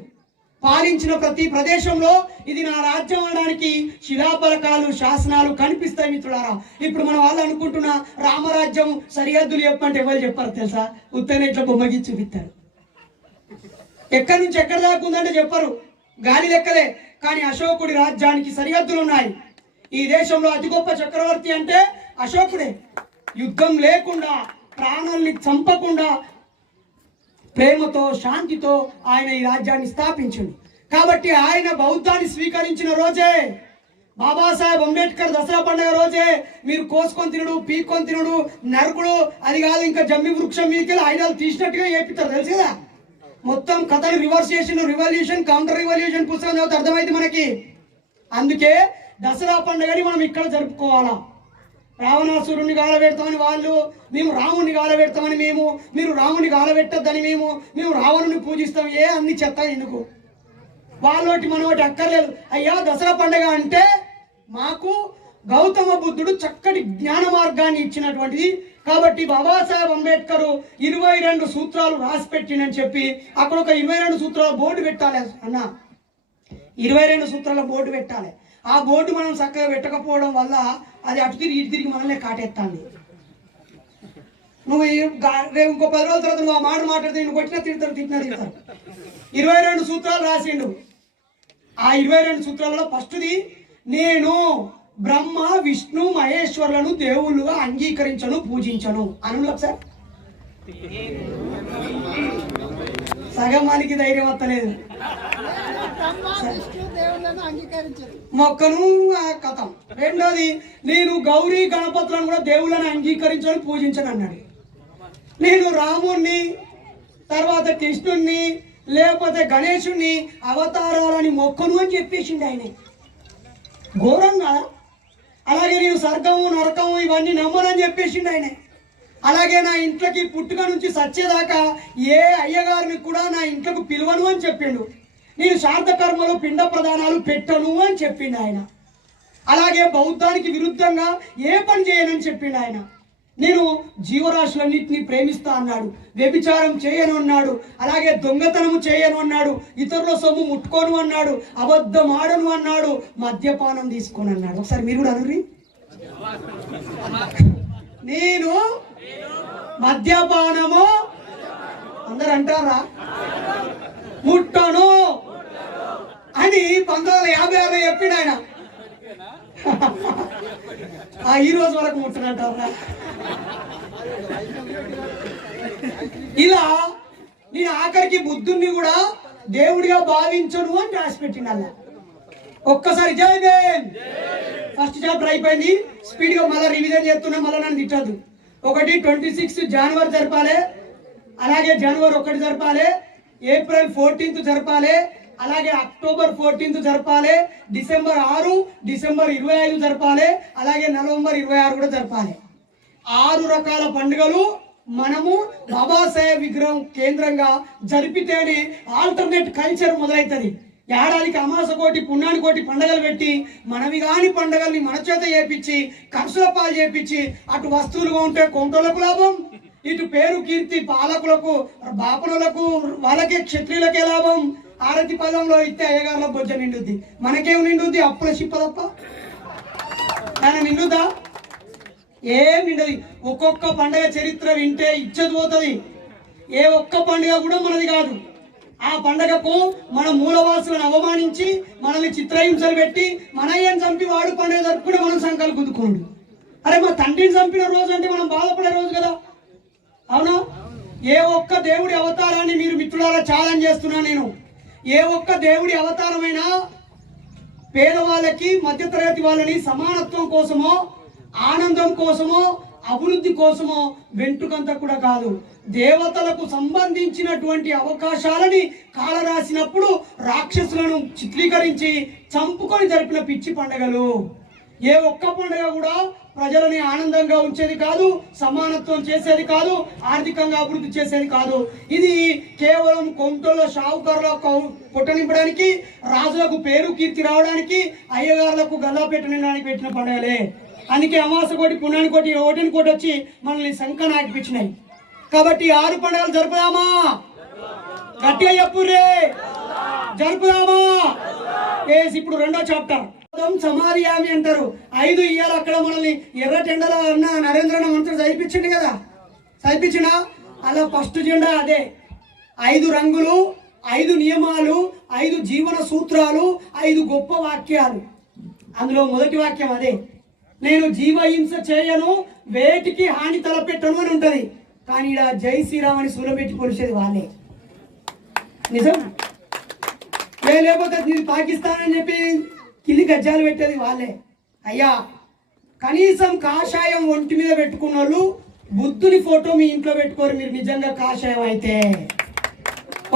పాలించిన ప్రతి ప్రదేశంలో ఇది నా రాజ్యం అనడానికి శిలాఫలకాలు, శాసనాలు కనిపిస్తాయి మిత్రులారా. ఇప్పుడు మన వాళ్ళు అనుకుంటున్న రామరాజ్యం సరిహద్దులు చెప్పంటే ఎవరు చెప్పారు తెలుసా? ఉత్తనే ఇట్లా బొమ్మకి చూపిస్తారు. ఎక్కడి నుంచి ఎక్కడ దాకా ఉందంటే చెప్పరు, గాలి లెక్కలే. కానీ అశోకుడి రాజ్యానికి సరిహద్దులు ఉన్నాయి. ఈ దేశంలో అతి గొప్ప చక్రవర్తి అంటే అశోకుడే. యుద్ధం లేకుండా, ప్రాణాల్ని చంపకుండా, ప్రేమతో, శాంతితో ఆయన ఈ రాజ్యాన్ని స్థాపించింది. కాబట్టి ఆయన బౌద్ధాన్ని స్వీకరించిన రోజే బాబాసాహెబ్ అంబేద్కర్ దసరా పండుగ రోజే మీరు కోసుకొని తినడు, పీక్కొని తినడు, నరుకుడు అది కాదు, ఇంకా జమ్మి వృక్షం మీదకి ఆయుధాలు తీసినట్టుగా ఏపిస్తారు తెలుసు కదా. మొత్తం కథను రివర్స్ చేసిన రివల్యూషన్, కౌంటర్ రివల్యూషన్ పుస్తకం చదివితే అర్థమైంది మనకి. అందుకే దసరా పండుగని మనం ఇక్కడ జరుపుకోవాలా. రావణాసురుణ్ణి గాలబెడతామని వాళ్ళు, మేము రాముడిని గాలబెడతామని మేము, మీరు రాముడిని గాలబెట్టద్దని మేము రావణుని పూజిస్తాం. అన్ని చెత్త ఎందుకు? వాళ్ళోటి మనోటి అక్కర్లేదు. అయ్యా దసరా పండుగ అంటే మాకు గౌతమ బుద్ధుడు చక్కటి జ్ఞాన మార్గాన్ని ఇచ్చినటువంటిది. కాబట్టి బాబాసాహెబ్ అంబేద్కర్ 22 సూత్రాలు రాసి పెట్టినని చెప్పి అక్కడ ఒక 22 సూత్రాల బోర్డు పెట్టాలి అన్న. 22 సూత్రాల బోర్డు పెట్టాలి. ఆ బోర్డు మనం చక్కగా పెట్టకపోవడం వల్ల అది అటు తిరిగి ఇటు తిరిగి మనల్ని కాటేస్తాంది. నువ్వు రేపు ఇంకో 10 రోజుల తర్వాత నువ్వు ఆ మాట మాట్లాడితే నువ్వు కొట్టినా తిడతారు. 22 సూత్రాలు రాసిండు. ఆ 22 సూత్రాలలో ఫస్ట్ది, నేను బ్రహ్మ విష్ణు మహేశ్వరులను దేవుళ్ళుగా అంగీకరించను పూజించను అను. సార్ సగం మందికి ధైర్యం వస్తలేదు. మొక్కను కథం. రెండోది, నేను గౌరీ గణపతులను కూడా దేవుళ్ళని అంగీకరించను పూజించను అన్నాడు. నేను రాముణ్ణి, తర్వాత కృష్ణుణ్ణి, లేకపోతే గణేశుణ్ణి అవతారాలని మొక్కను అని చెప్పేసిండు ఆయన. ఘోరంగా. అలాగే నేను స్వర్గము నరకము ఇవన్నీ నమ్మనని చెప్పేసిండు ఆయన. అలాగే నా ఇంట్లోకి పుట్టుక నుంచి సచ్చేదాకా ఏ అయ్యగారిని కూడా నా ఇంట్లోకి పిలువను అని చెప్పిండు. నేను శ్రాద్ధ కర్మలు పిండ ప్రదానాలు పెట్టను అని చెప్పిండు ఆయన. అలాగే బౌద్ధానికి విరుద్ధంగా ఏ పని చేయనని చెప్పిండు ఆయన. నేను జీవరాశులన్నింటినీ ప్రేమిస్తా అన్నాడు. వ్యభిచారం చేయను అన్నాడు. అలాగే దొంగతనము చేయను అన్నాడు. ఇతరుల సొమ్ము ముట్టుకోను అన్నాడు. అబద్ధం ఆడను అన్నాడు. మద్యపానం తీసుకోను అన్నాడు. ఒకసారి మీరు కూడా అనురి, నేను మద్యపానము అందరు అంటారా ముట్టను అని 1956 చెప్పిండు ఆయన. ఈ రోజు వరకు ముట్టనంటారా? ఇలా నేను ఆఖరికి బుద్ధుణ్ణి కూడా దేవుడిగా భావించను అని రాసి పెట్టిండు అలా. ఒక్కసారి జై భీమ్. ఫస్ట్ చాప్టర్ అయిపోయింది. స్పీడ్గా మళ్ళీ రివిజన్ చేస్తున్నా, మళ్ళీ నన్ను తిట్టద్దు. 26 జనవరి జరపాలి, అలాగే జనవరి 1 జరపాలి, ఏప్రిల్ 14 జరపాలి, అలాగే అక్టోబర్ 14 జరపాలి, డిసెంబర్ 6, డిసెంబర్ 25 జరపాలి, అలాగే నవంబర్ 26 కూడా జరపాలి. 6 రకాల పండుగలు మనము బాబాసాహెబ్ విగ్రహం కేంద్రంగా జరిపితేనే ఆల్టర్నేట్ కల్చర్ మొదలవుతుంది. ఏడాదికి అమాస కోటి పుణ్యాని కోటి పండుగలు పెట్టి మనవి కాని పండుగల్ని మన చేత చేపించి ఖర్చుల పాలు చేపించి అటు వస్తువులుగా ఉంటే కొంటోళ్లకు లాభం, ఇటు పేరు కీర్తి పాలకులకు బాపనులకు వాళ్ళకే క్షత్రియులకే లాభం. ఆరతి పదంలో ఇస్తే అయ్యగారుల బొజ్జ నిండుద్ది, మనకేం నిండుద్ది? అప్పుల చిప్ప తప్ప దాని నిండుద్దా? ఏం నిండది. ఒక్కొక్క పండుగ చరిత్ర వింటే ఇచ్చేది పోతుంది. ఏ ఒక్క పండుగ కూడా మనది కాదు. ఆ పండగకు మన మూలవాసులను అవమానించి మనల్ని చిత్రహింసలు పెట్టి మనయ్యని చంపి వాడు పండుగ జరుపుకుంటే మనం సంకల్పం గుద్దుకోండు. అరే మా తండ్రిని చంపిన రోజు అంటే మనం బాధపడే రోజు కదా, అవునా? ఏ ఒక్క దేవుడి అవతారాన్ని మీరు మిత్రులారా ఛాలెంజ్ చేస్తున్నా నేను. ఏ ఒక్క దేవుడి అవతారమైనా పేదవాళ్ళకి మధ్యతరగతి వాళ్ళని సమానత్వం కోసమో ఆనందం కోసమో అభివృద్ధి కోసమో వెంటుకంత కూడా కాదు. దేవతలకు సంబంధించినటువంటి అవకాశాలని కాలరాసినప్పుడు రాక్షసులను చిత్రీకరించి చంపుకొని జరిపిన పిచ్చి పండుగలు. ఏ ఒక్క పండుగ కూడా ప్రజలని ఆనందంగా ఉంచేది కాదు, సమానత్వం చేసేది కాదు, ఆర్థికంగా అభివృద్ధి చేసేది కాదు. ఇది కేవలం కొంతలో షావుకారుల పొట్టనింపడానికి, రాజులకు పేరు కీర్తి రావడానికి, అయ్యగారులకు గల్లాపేట నిండడానికి పెట్టిన పండుగలే. అందుకే అమాస కోటి పుణ్యాని కోటి ఓటిని కోటి వచ్చి మనల్ని సంకన ఆగిపించినాయి. కాబట్టి 6 పండుగలు జరుపుదామా? గట్టిగా చెప్పుర్రే, జరుపుదామా? ఇప్పుడు 2వ చాప్టర్ సమాధియామి అంటారు. 5 ఇయ్యాలి. అక్కడ మనల్ని ఎర్ర టెండల అన్న నరేంద్ర మంత్రి చదివించిండు కదా, చదివించిన అలా ఫస్ట్ జెండా అదే. 5 రంగులు, 5 నియమాలు, 5 జీవన సూత్రాలు, 5 గొప్ప వాక్యాలు. అందులో మొదటి వాక్యం అదే, నేను జీవహింస చేయను, వేటికి హాని తలపెట్టను అని ఉంటది. కానీ ఇలా జై శ్రీరామ్ అని సూలం పెట్టి పొలిచేది వాళ్ళే. నిజం. లేకపోతే నేను పాకిస్తాన్ అని చెప్పి కింది గజ్జాలు పెట్టేది వాళ్ళే. అయ్యా, కనీసం కాషాయం ఒంటి మీద పెట్టుకున్న వాళ్ళు బుద్ధుని ఫోటో మీ ఇంట్లో పెట్టుకోరు. మీరు నిజంగా కాషాయం అయితే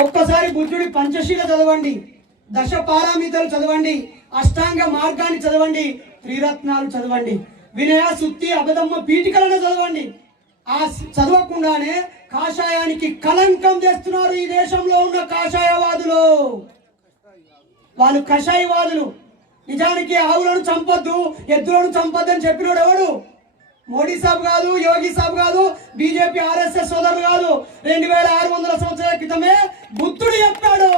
ఒక్కసారి బుద్ధుడి పంచశీల చదవండి, దశ పారామితలు చదవండి, అష్టాంగ మార్గాన్ని చదవండి, త్రిరత్నాలు చదవండి, వినయ సుత్తి అబదమ్మ పీఠికలను చదవండి. ఆ చదవకుండానే కాషాయానికి కలంకం చేస్తున్నారు ఈ దేశంలో ఉన్న కాషాయవాదులు. వాళ్ళు కషాయవాదులు. నిజానికి ఆవులను చంపొద్దు, ఎద్దులను చంపొద్దు అని చెప్పినోడు ఎవడు? మోడీ సాబ్ కాదు, యోగి సాబ్ కాదు, బీజేపీ ఆర్ఎస్ఎస్ సోదరులు కాదు. 2600 సంవత్సరాల క్రితమే బుద్ధుడు చెప్పాడు,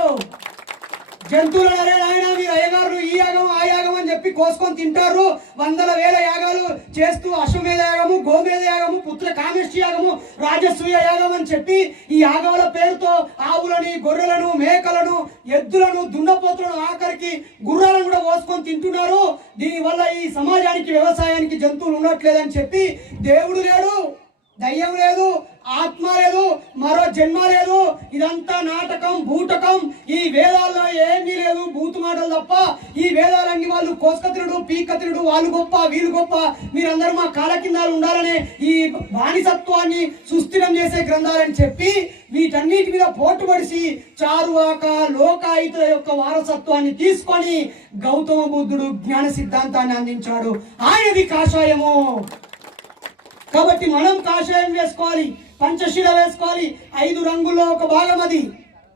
జంతువులను అరే నాయన మీరు అయ్యగారు ఈ యాగం ఆ యాగం అని చెప్పి కోసుకొని తింటారు. వందల వేల యాగాలు చేస్తూ అశ్వమేధ యాగము, గోమేధ యాగము, పుత్ర కామేష్టి యాగము, రాజసూయ యాగం అని చెప్పి ఈ యాగాల పేరుతో ఆవులని, గొర్రెలను, మేకలను, ఎద్దులను, దున్నపోతులను, ఆఖరికి గుర్రాలను కూడా కోసుకొని తింటున్నారు. దీనివల్ల ఈ సమాజానికి, వ్యవసాయానికి జంతువులు ఉండట్లేదని చెప్పి దేవుడు లేడు, దయ్యం లేదు, ఆత్మ లేదు, మరో జన్మ లేదు, ఇదంతా నాటకం, బూటకం. ఈ వేదాల్లో ఏమీ లేదు, బూతు మాటలు తప్ప. ఈ వేదాలన్నీ వాళ్ళు కోసుకతినుడు, పీకతినుడు, వాళ్ళు గొప్ప, వీళ్ళు గొప్ప, మీరందరూ మా కాళ్ళ కింద ఉండాలనే ఈ బానిసత్వాన్ని సుస్థిరం చేసే గ్రంథాలని చెప్పి వీటన్నిటి మీద పోటుపడిసి చారువాక లోకాయుతుల యొక్క వారసత్వాన్ని తీసుకొని గౌతమ బుద్ధుడు జ్ఞాన సిద్ధాంతాన్ని అందించాడు. ఆయనది కాషాయము. కాబట్టి మనం కాషాయం వేసుకోవాలి, పంచశీల వేసుకోవాలి. 5 రంగుల్లో ఒక భాగం అది.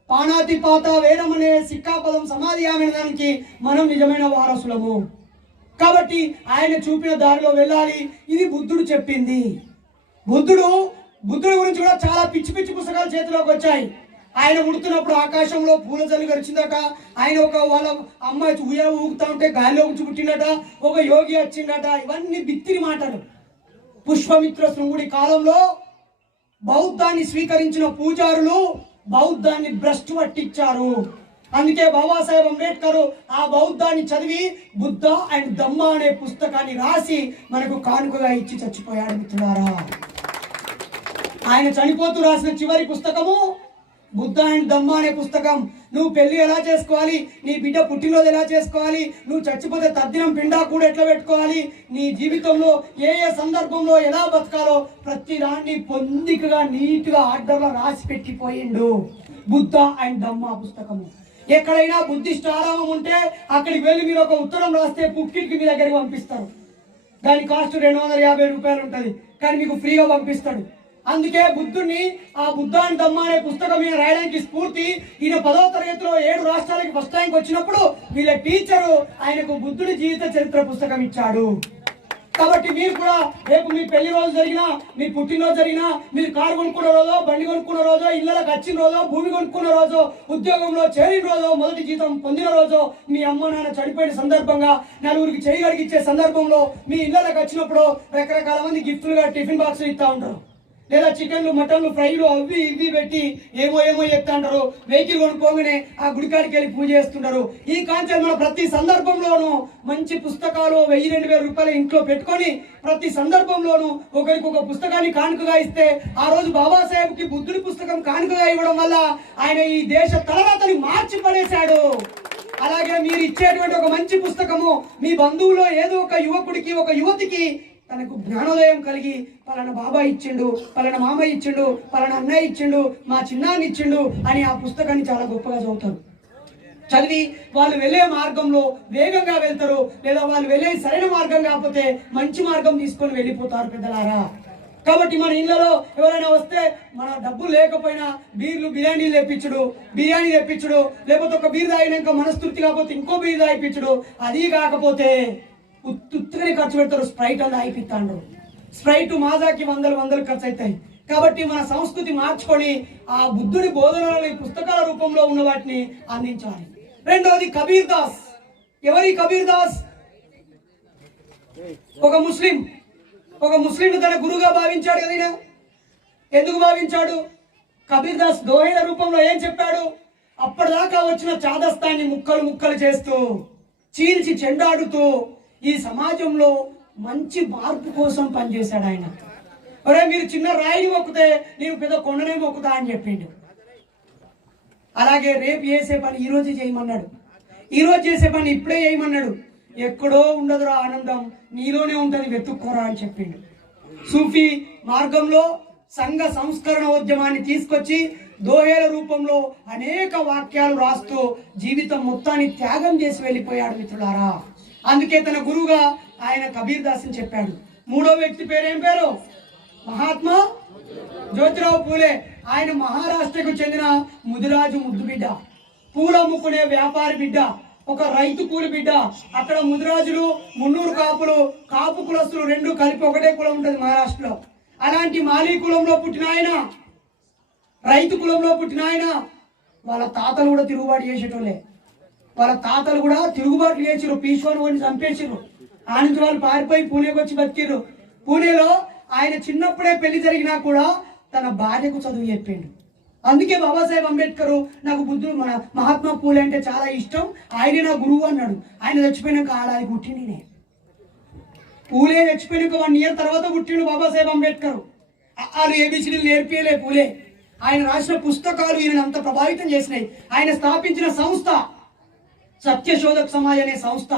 పాణాతిపాత వేదమనే సిక్కాపదం సమాధి ఆమెదానికి మనం నిజమైన వారసులము. కాబట్టి ఆయన చూపిన దారిలో వెళ్ళాలి. ఇది బుద్ధుడు చెప్పింది. బుద్ధుడు గురించి కూడా చాలా పిచ్చి పిచ్చి పుస్తకాలు చేతిలోకి వచ్చాయి. ఆయన ఉడుతున్నప్పుడు ఆకాశంలో పూల జల్లు గడిచిందట. ఆయన వాళ్ళ అమ్మాయి ఊగుతా ఉంటే గాలిలోకి పుట్టిందట. ఒక యోగి వచ్చిందట. ఇవన్నీ బిత్తిరి మాటలు. పుష్పమిత్ర శృంగుడి కాలంలో బౌద్ధాన్ని స్వీకరించిన పూజారులు బౌద్ధాన్ని భ్రష్టు పట్టించారు. అందుకే బాబాసాహెబ్ అంబేద్కర్ ఆ బౌద్ధాన్ని చదివి బుద్ధ అండ్ దమ్మ అనే పుస్తకాన్ని రాసి మనకు కానుకగా ఇచ్చి చచ్చిపోయాడు. మిత్రులారా, ఆయన చనిపోతూ రాసిన చివరి పుస్తకము బుద్ధ అండ్ దమ్మ అనే పుస్తకం. నువ్వు పెళ్లి ఎలా చేసుకోవాలి, నీ బిడ్డ పుట్టినరోజు ఎలా చేసుకోవాలి, నువ్వు చచ్చిపోతే తద్దినం పిండా కూడా ఎట్లా పెట్టుకోవాలి, నీ జీవితంలో ఏ ఏ సందర్భంలో ఎలా బతకాలో ప్రతి దాన్ని పొందికగా నీట్గా ఆర్డర్లో రాసి పెట్టిపోయిండు బుద్ధ అండ్ దమ్మ పుస్తకము. ఎక్కడైనా బుద్ధిస్ట్ ఆరామం ఉంటే అక్కడికి వెళ్ళి మీరు ఒక ఉత్తరం రాస్తే పుక్కిడికి మీ దగ్గరికి పంపిస్తారు. దాని కాస్ట్ 250 రూపాయలు ఉంటుంది, కానీ మీకు ఫ్రీగా పంపిస్తాడు. అందుకే బుద్ధుడిని ఆ బుద్ధాని దమ్మ అనే పుస్తకం మీద రాయడానికి స్ఫూర్తి ఈయన 10వ తరగతిలో 7 రాష్ట్రాలకి ఫస్ట్ ర్యాంక్ వచ్చినప్పుడు వీళ్ళ టీచరు ఆయనకు బుద్ధుడి జీవిత చరిత్ర పుస్తకం ఇచ్చాడు. కాబట్టి మీరు కూడా రేపు మీ పెళ్లి రోజు జరిగినా, మీ పుట్టినరోజు జరిగినా, మీరు కారు కొనుక్కున్న రోజో, బండి కొనుక్కున్న రోజో, ఇళ్ళకి వచ్చిన రోజో, భూమి కొనుక్కున్న రోజో, ఉద్యోగంలో చేరిన రోజో, మొదటి జీతం పొందిన రోజో, మీ అమ్మ నాన్న చనిపోయిన సందర్భంగా, నలుగురికి చేయి కడిగిచ్చే సందర్భంలో, మీ ఇళ్ళకి వచ్చినప్పుడు రకరకాల మంది గిఫ్టులుగా టిఫిన్ బాక్సులు ఇస్తూ ఉంటారు. లేదా చికెన్లు, మటన్లు, ఫ్రైలు అవి ఇవి పెట్టి ఏమో చెప్తా అంటారు. వెహికల్ కొనుక్కోగానే ఆ గుడికాడికి వెళ్ళి పూజ చేస్తుంటారు. ఈ కాన్సెప్ట్ మన ప్రతి సందర్భంలోనూ మంచి పుస్తకాలు 1000-2000 రూపాయలు ఇంట్లో పెట్టుకొని ప్రతి సందర్భంలోనూ ఒకరికి ఒక పుస్తకాన్ని కానుకగా ఇస్తే ఆ రోజు బాబాసాహెబ్కి బుద్ధుడి పుస్తకం కానుకగా ఇవ్వడం వల్ల ఆయన ఈ దేశ తలరాతని మార్చి పడేశాడు. అలాగే మీరు ఇచ్చేటువంటి ఒక మంచి పుస్తకము మీ బంధువులో ఏదో ఒక యువకుడికి, ఒక యువతికి తనకు జ్ఞానోదయం కలిగి పలానా బాబాయ్ ఇచ్చిండు, పలానా మామయ్య ఇచ్చిండు, పలానా అన్నయ్య ఇచ్చిండు, మా చిన్నాన్ని ఇచ్చిండు అని ఆ పుస్తకాన్ని చాలా గొప్పగా చదువుతారు. చదివి వాళ్ళు వెళ్ళే మార్గంలో వేగంగా వెళ్తారు. లేదా వాళ్ళు వెళ్ళే సరైన మార్గం కాకపోతే మంచి మార్గం తీసుకొని వెళ్ళిపోతారు పెద్దలారా. కాబట్టి మన ఇళ్లలో ఎవరైనా వస్తే మన డబ్బులు లేకపోయినా బిర్యానీ తెప్పించుడు, లేకపోతే ఒక బీర్ తాగినాక మనస్తృప్తి కాకపోతే ఇంకో బీర్ తాగిపించుడు. అది కాకపోతే ఉత్తుగానే ఖర్చు పెడతారు. స్ప్రైట్ అలా అయిపిస్తాండ్రు. స్ప్రైట్ మాజాకి వందలు ఖర్చు అవుతాయి. కాబట్టి మన సంస్కృతి మార్చుకొని ఆ బుద్ధుడి బోధనలు పుస్తకాల రూపంలో ఉన్న వాటిని అందించాలి. రెండోది కబీర్ దాస్. ఎవరి కబీర్ దాస్? ఒక ముస్లిం తన గురువుగా భావించాడు కదా. ఎందుకు భావించాడు? కబీర్ దాస్ దోహేల రూపంలో ఏం చెప్పాడు? అప్పటిదాకా వచ్చిన చాదస్తాన్ని ముక్కలు చేస్తూ, చీల్చి చెండాడుతూ ఈ సమాజంలో మంచి మార్పు కోసం పనిచేశాడు ఆయన. ఒరే, మీరు చిన్న రాయిని మొక్కితే నీవు పెద్ద కొండనే మొక్కుతా అని చెప్పిండు. అలాగే రేపు చేసే పని ఈ రోజే చేయమన్నాడు. ఈ రోజు చేసే పని ఇప్పుడే చేయమన్నాడు. ఎక్కడో ఉండదురా ఆనందం, నీలోనే ఉంటుంది, వెతుక్కోరా అని చెప్పిండు. సూఫీ మార్గంలో సంఘ సంస్కరణ ఉద్యమాన్ని తీసుకొచ్చి దోహేల రూపంలో అనేక వాక్యాలు రాస్తూ జీవితం మొత్తాన్ని త్యాగం చేసి వెళ్ళిపోయాడు మిత్రులారా. అందుకే తన గురువుగా ఆయన కబీర్ దాస్ని చెప్పాడు. మూడో వ్యక్తి పేరేం పేరు? మహాత్మా జ్యోతిరావు పూలే. ఆయన మహారాష్ట్రకు చెందిన ముదిరాజు ముద్దు బిడ్డ, పూలు అమ్ముకునే వ్యాపారి బిడ్డ, ఒక రైతు కూలి బిడ్డ. అక్కడ ముదిరాజులు, మున్నూరు కాపులు, కాపు కులస్తులు రెండు కలిపి ఒకటే కులం ఉంటుంది మహారాష్ట్రలో. అలాంటి మాలీ కులంలో పుట్టిన ఆయన, రైతు కులంలో పుట్టిన ఆయన, వాళ్ళ తాతలు కూడా తిరుగుబాటు చేసేటోళ్ళే. వాళ్ళ తాతలు కూడా తిరుగుబాట్లు చేసిరు, పీశ్వాను కొని చంపేసిరు. ఆ నుంచి వాళ్ళు పారిపోయి పూణేకి వచ్చి బతికిర్రు. పూణేలో ఆయన చిన్నప్పుడే పెళ్లి జరిగినా కూడా తన భార్యకు చదువు చెప్పిండు. అందుకే బాబాసాహెబ్ అంబేద్కర్ నాకు మన మహాత్మా పూలే అంటే చాలా ఇష్టం, ఆయనే నా గురువు అన్నాడు. ఆయన చచ్చిపోయినాక ఆడాది పుట్టింది నేనే. పూలే చచ్చిపోయినాక 1 year తర్వాత పుట్టిండు బాబాసాహెబ్ అంబేద్కర్. వాళ్ళు ఏబిసిడీలు నేర్పియలే పూలే. ఆయన రాసిన పుస్తకాలు ఈయన అంత ప్రభావితం చేసినాయి. ఆయన స్థాపించిన సంస్థ సత్యశోధక్ సమాజ్ అనే సంస్థ.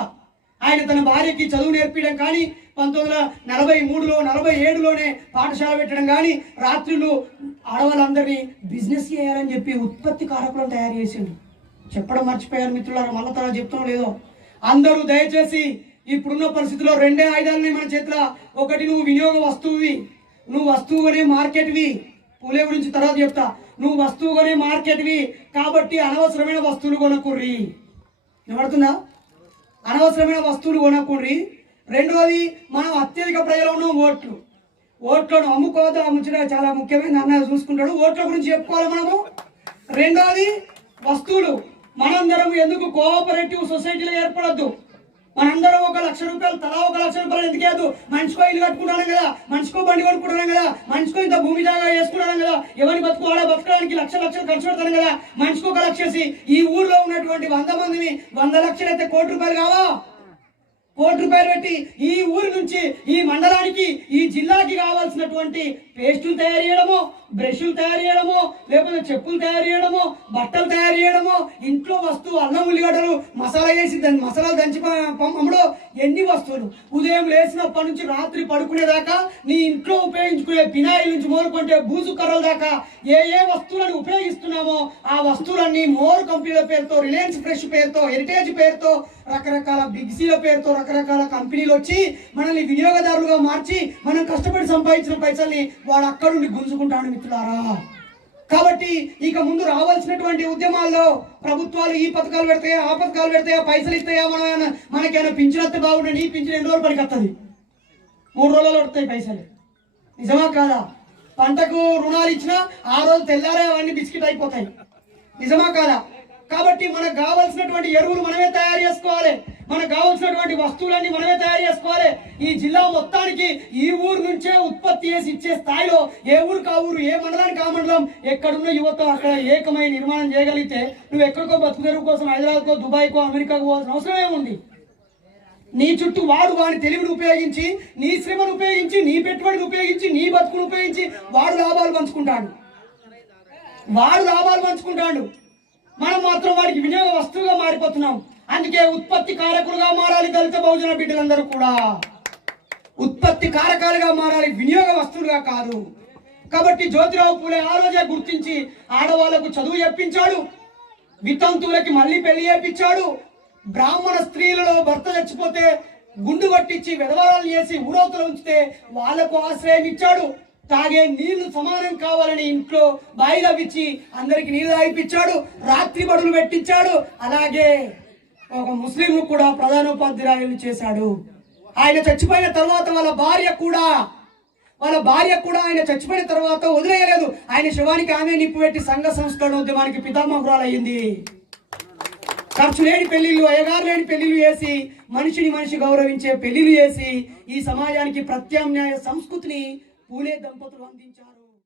ఆయన తన భార్యకి చదువు నేర్పించడం కానీ 1943లో 47లోనే పాఠశాల పెట్టడం కానీ రాత్రులు ఆడవాళ్ళందరినీ బిజినెస్ చేయాలని చెప్పి ఉత్పత్తి కారకులను తయారు చేసిండు. చెప్పడం మర్చిపోయారు మిత్రులారా, మళ్ళీ తర్వాత చెప్తాం లేదో. అందరూ దయచేసి ఇప్పుడున్న పరిస్థితుల్లో 2 ఆయుధాలని మన చేతిలో. ఒకటి, నువ్వు వినియోగ వస్తువువి, నువ్వు వస్తువు కొనే మార్కెట్వి. పూలే గురించి తర్వాత చెప్తా. నువ్వు వస్తువు కొనే మార్కెట్వి కాబట్టి అనవసరమైన వస్తువులు కొనకుర్రి. వినబడుతుందా? అనవసరమైన వస్తువులు కొనకూడదు. రెండవది, మనం అత్యధిక ప్రజలు ఉన్నాం ఓట్లను అమ్ముకోవద్దు. అమ్ముచడం చాలా ముఖ్యమైన అన్నయ్య చూసుకుంటాడు. ఓట్ల గురించి చెప్పుకోవాలి మనము. రెండవది, వస్తువులు మనందరం ఎందుకు కోఆపరేటివ్ సొసైటీలో ఏర్పడద్దు. మనందరం 1 లక్ష రూపాయలు, తలా 1 లక్ష రూపాయలు ఎందుకు వేయద్దు? మనిషికో ఇల్లు కట్టుకుంటాం కదా, మనిషికో బండి కొనుక్కుంటున్నాం కదా, మనిషికో ఇంత భూమి జాగా వేసుకుంటాం కదా, ఎవరిని బతుకోవాలా బతకడానికి లక్షలు ఖర్చు పెడతాం కదా. మనిషికి 1 లక్ష వేసి ఈ ఊర్లో ఉన్నటువంటి 100 మందిని 100 లక్షలు అయితే ₹1 కోటి కావా? ₹1 కోటి పెట్టి ఈ ఊరి నుంచి ఈ మండలానికి ఈ జిల్లాకి కావాల్సినటువంటి పేస్టులు తయారు చేయడమో, బ్రష్లు తయారు చేయడమో, లేకపోతే చెప్పులు తయారు చేయడమో, బట్టలు తయారు చేయడమో, ఇంట్లో వస్తువు అల్లం ఉల్లిగడ్డలు మసాలా వేసి దాన్ని మసాలాలు దంచి అమ్మడో, ఎన్ని వస్తువులు. ఉదయం లేచినప్పటి నుంచి రాత్రి పడుకునేదాకా నీ ఇంట్లో ఉపయోగించుకునే పినాయిల్ నుంచి మోరుకుంటే బూజు కర్రల దాకా ఏ వస్తువులను ఉపయోగిస్తున్నామో ఆ వస్తువులన్నీ మోర్ కంపెనీల పేరుతో, రిలయన్స్ ఫ్రెష్ పేరుతో, హెరిటేజ్ పేరుతో, రకరకాల బిగ్సీల పేరుతో రకరకాల కంపెనీలు వచ్చి మనల్ని వినియోగదారులుగా మార్చి మనం కష్టపడి సంపాదించిన పైసల్ని వాడు అక్కడుండి గుంజుకుంటాడు మిత్రులారా. కాబట్టి ఇక ముందు రావాల్సినటువంటి ఉద్యమాల్లో ప్రభుత్వాలు ఈ పథకాలు పెడతాయా, ఆ పథకాలు పెడతాయా, పైసలు ఇస్తాయా, మనకేమైనా పింఛన్ వస్తే బాగుండండి. ఈ పింఛన్ ఎన్ని రోజులు పనికి వస్తుంది? 3 రోజులలో వస్తాయి పైసలు. నిజమా కాదా? పంటకు రుణాలు ఇచ్చినా ఆ రోజు తెల్లారే అవన్నీ బిస్కెట్ అయిపోతాయి. నిజమా కాదా? కాబట్టి మనకు కావాల్సినటువంటి ఎరువులు మనమే తయారు చేసుకోవాలి, మనకు కావాల్సినటువంటి వస్తువులన్నీ మనమే తయారు చేసుకోవాలి. ఈ జిల్లా మొత్తానికి ఈ ఊరు నుంచే ఉత్పత్తి చేసి ఇచ్చే స్థాయిలో ఏ ఊరు ఆ ఊరు, ఏ మండలానికి ఆ మండలం, ఎక్కడున్న యువత అక్కడ ఏకమై నిర్మాణం చేయగలిగితే నువ్వు ఎక్కడికో బతుకు తెరువు కోసం హైదరాబాద్కో, దుబాయ్కో, అమెరికాకు పోవాల్సిన అవసరం ఏముంది? నీ చుట్టూ వాడి తెలివిని ఉపయోగించి, నీ శ్రమను ఉపయోగించి, నీ పెట్టుబడిని ఉపయోగించి, నీ బతుకును ఉపయోగించి వాడు లాభాలు పంచుకుంటాడు. మనం మాత్రం వాడికి వినియోగ వస్తువుగా మారిపోతున్నాం. అందుకే ఉత్పత్తి కారకులుగా మారాలి దళిత బహుజన బిడ్డలందరూ కూడా. ఉత్పత్తి కారకాలుగా మారాలి, వినియోగ వస్తువులుగా కాదు. కాబట్టి జ్యోతిరావు పూలే ఆ రోజే గుర్తించి ఆడవాళ్లకు చదువు చెప్పించాడు, వితంతువులకి మళ్ళీ పెళ్లి చేయించాడు. బ్రాహ్మణ స్త్రీలలో భర్త చచ్చిపోతే గుండు కొట్టించి విధవరాలు చేసి ఊరవతలు ఉంచితే వాళ్లకు ఆశ్రయం ఇచ్చాడు. తాగే నీళ్లు సమానం కావాలని ఇంట్లో బాయిలవిచ్చి అందరికి నీళ్లు తాగిపించాడు. రాత్రి బడులు పెట్టించాడు. అలాగే ఒక ముస్లిం కూడా ప్రధానోపాధ్యాయులు చేశాడు. ఆయన చచ్చిపోయిన తర్వాత వాళ్ళ భార్య కూడా ఆయన చచ్చిపోయిన తర్వాత వదిలేయలేదు. ఆయన శవానికి ఆమె నిప్పు పెట్టి సంఘ సంస్కరణ ఉద్యమానికి పితామహురాలు అయ్యింది. ఖర్చు లేని పెళ్లిళ్ళు, అయ్యగారు లేని పెళ్లిళ్ళు చేసి, మనిషి గౌరవించే పెళ్లిళ్ళు చేసి ఈ సమాజానికి ప్రత్యామ్నాయ సంస్కృతిని పూలే దంపతులు అందించారు.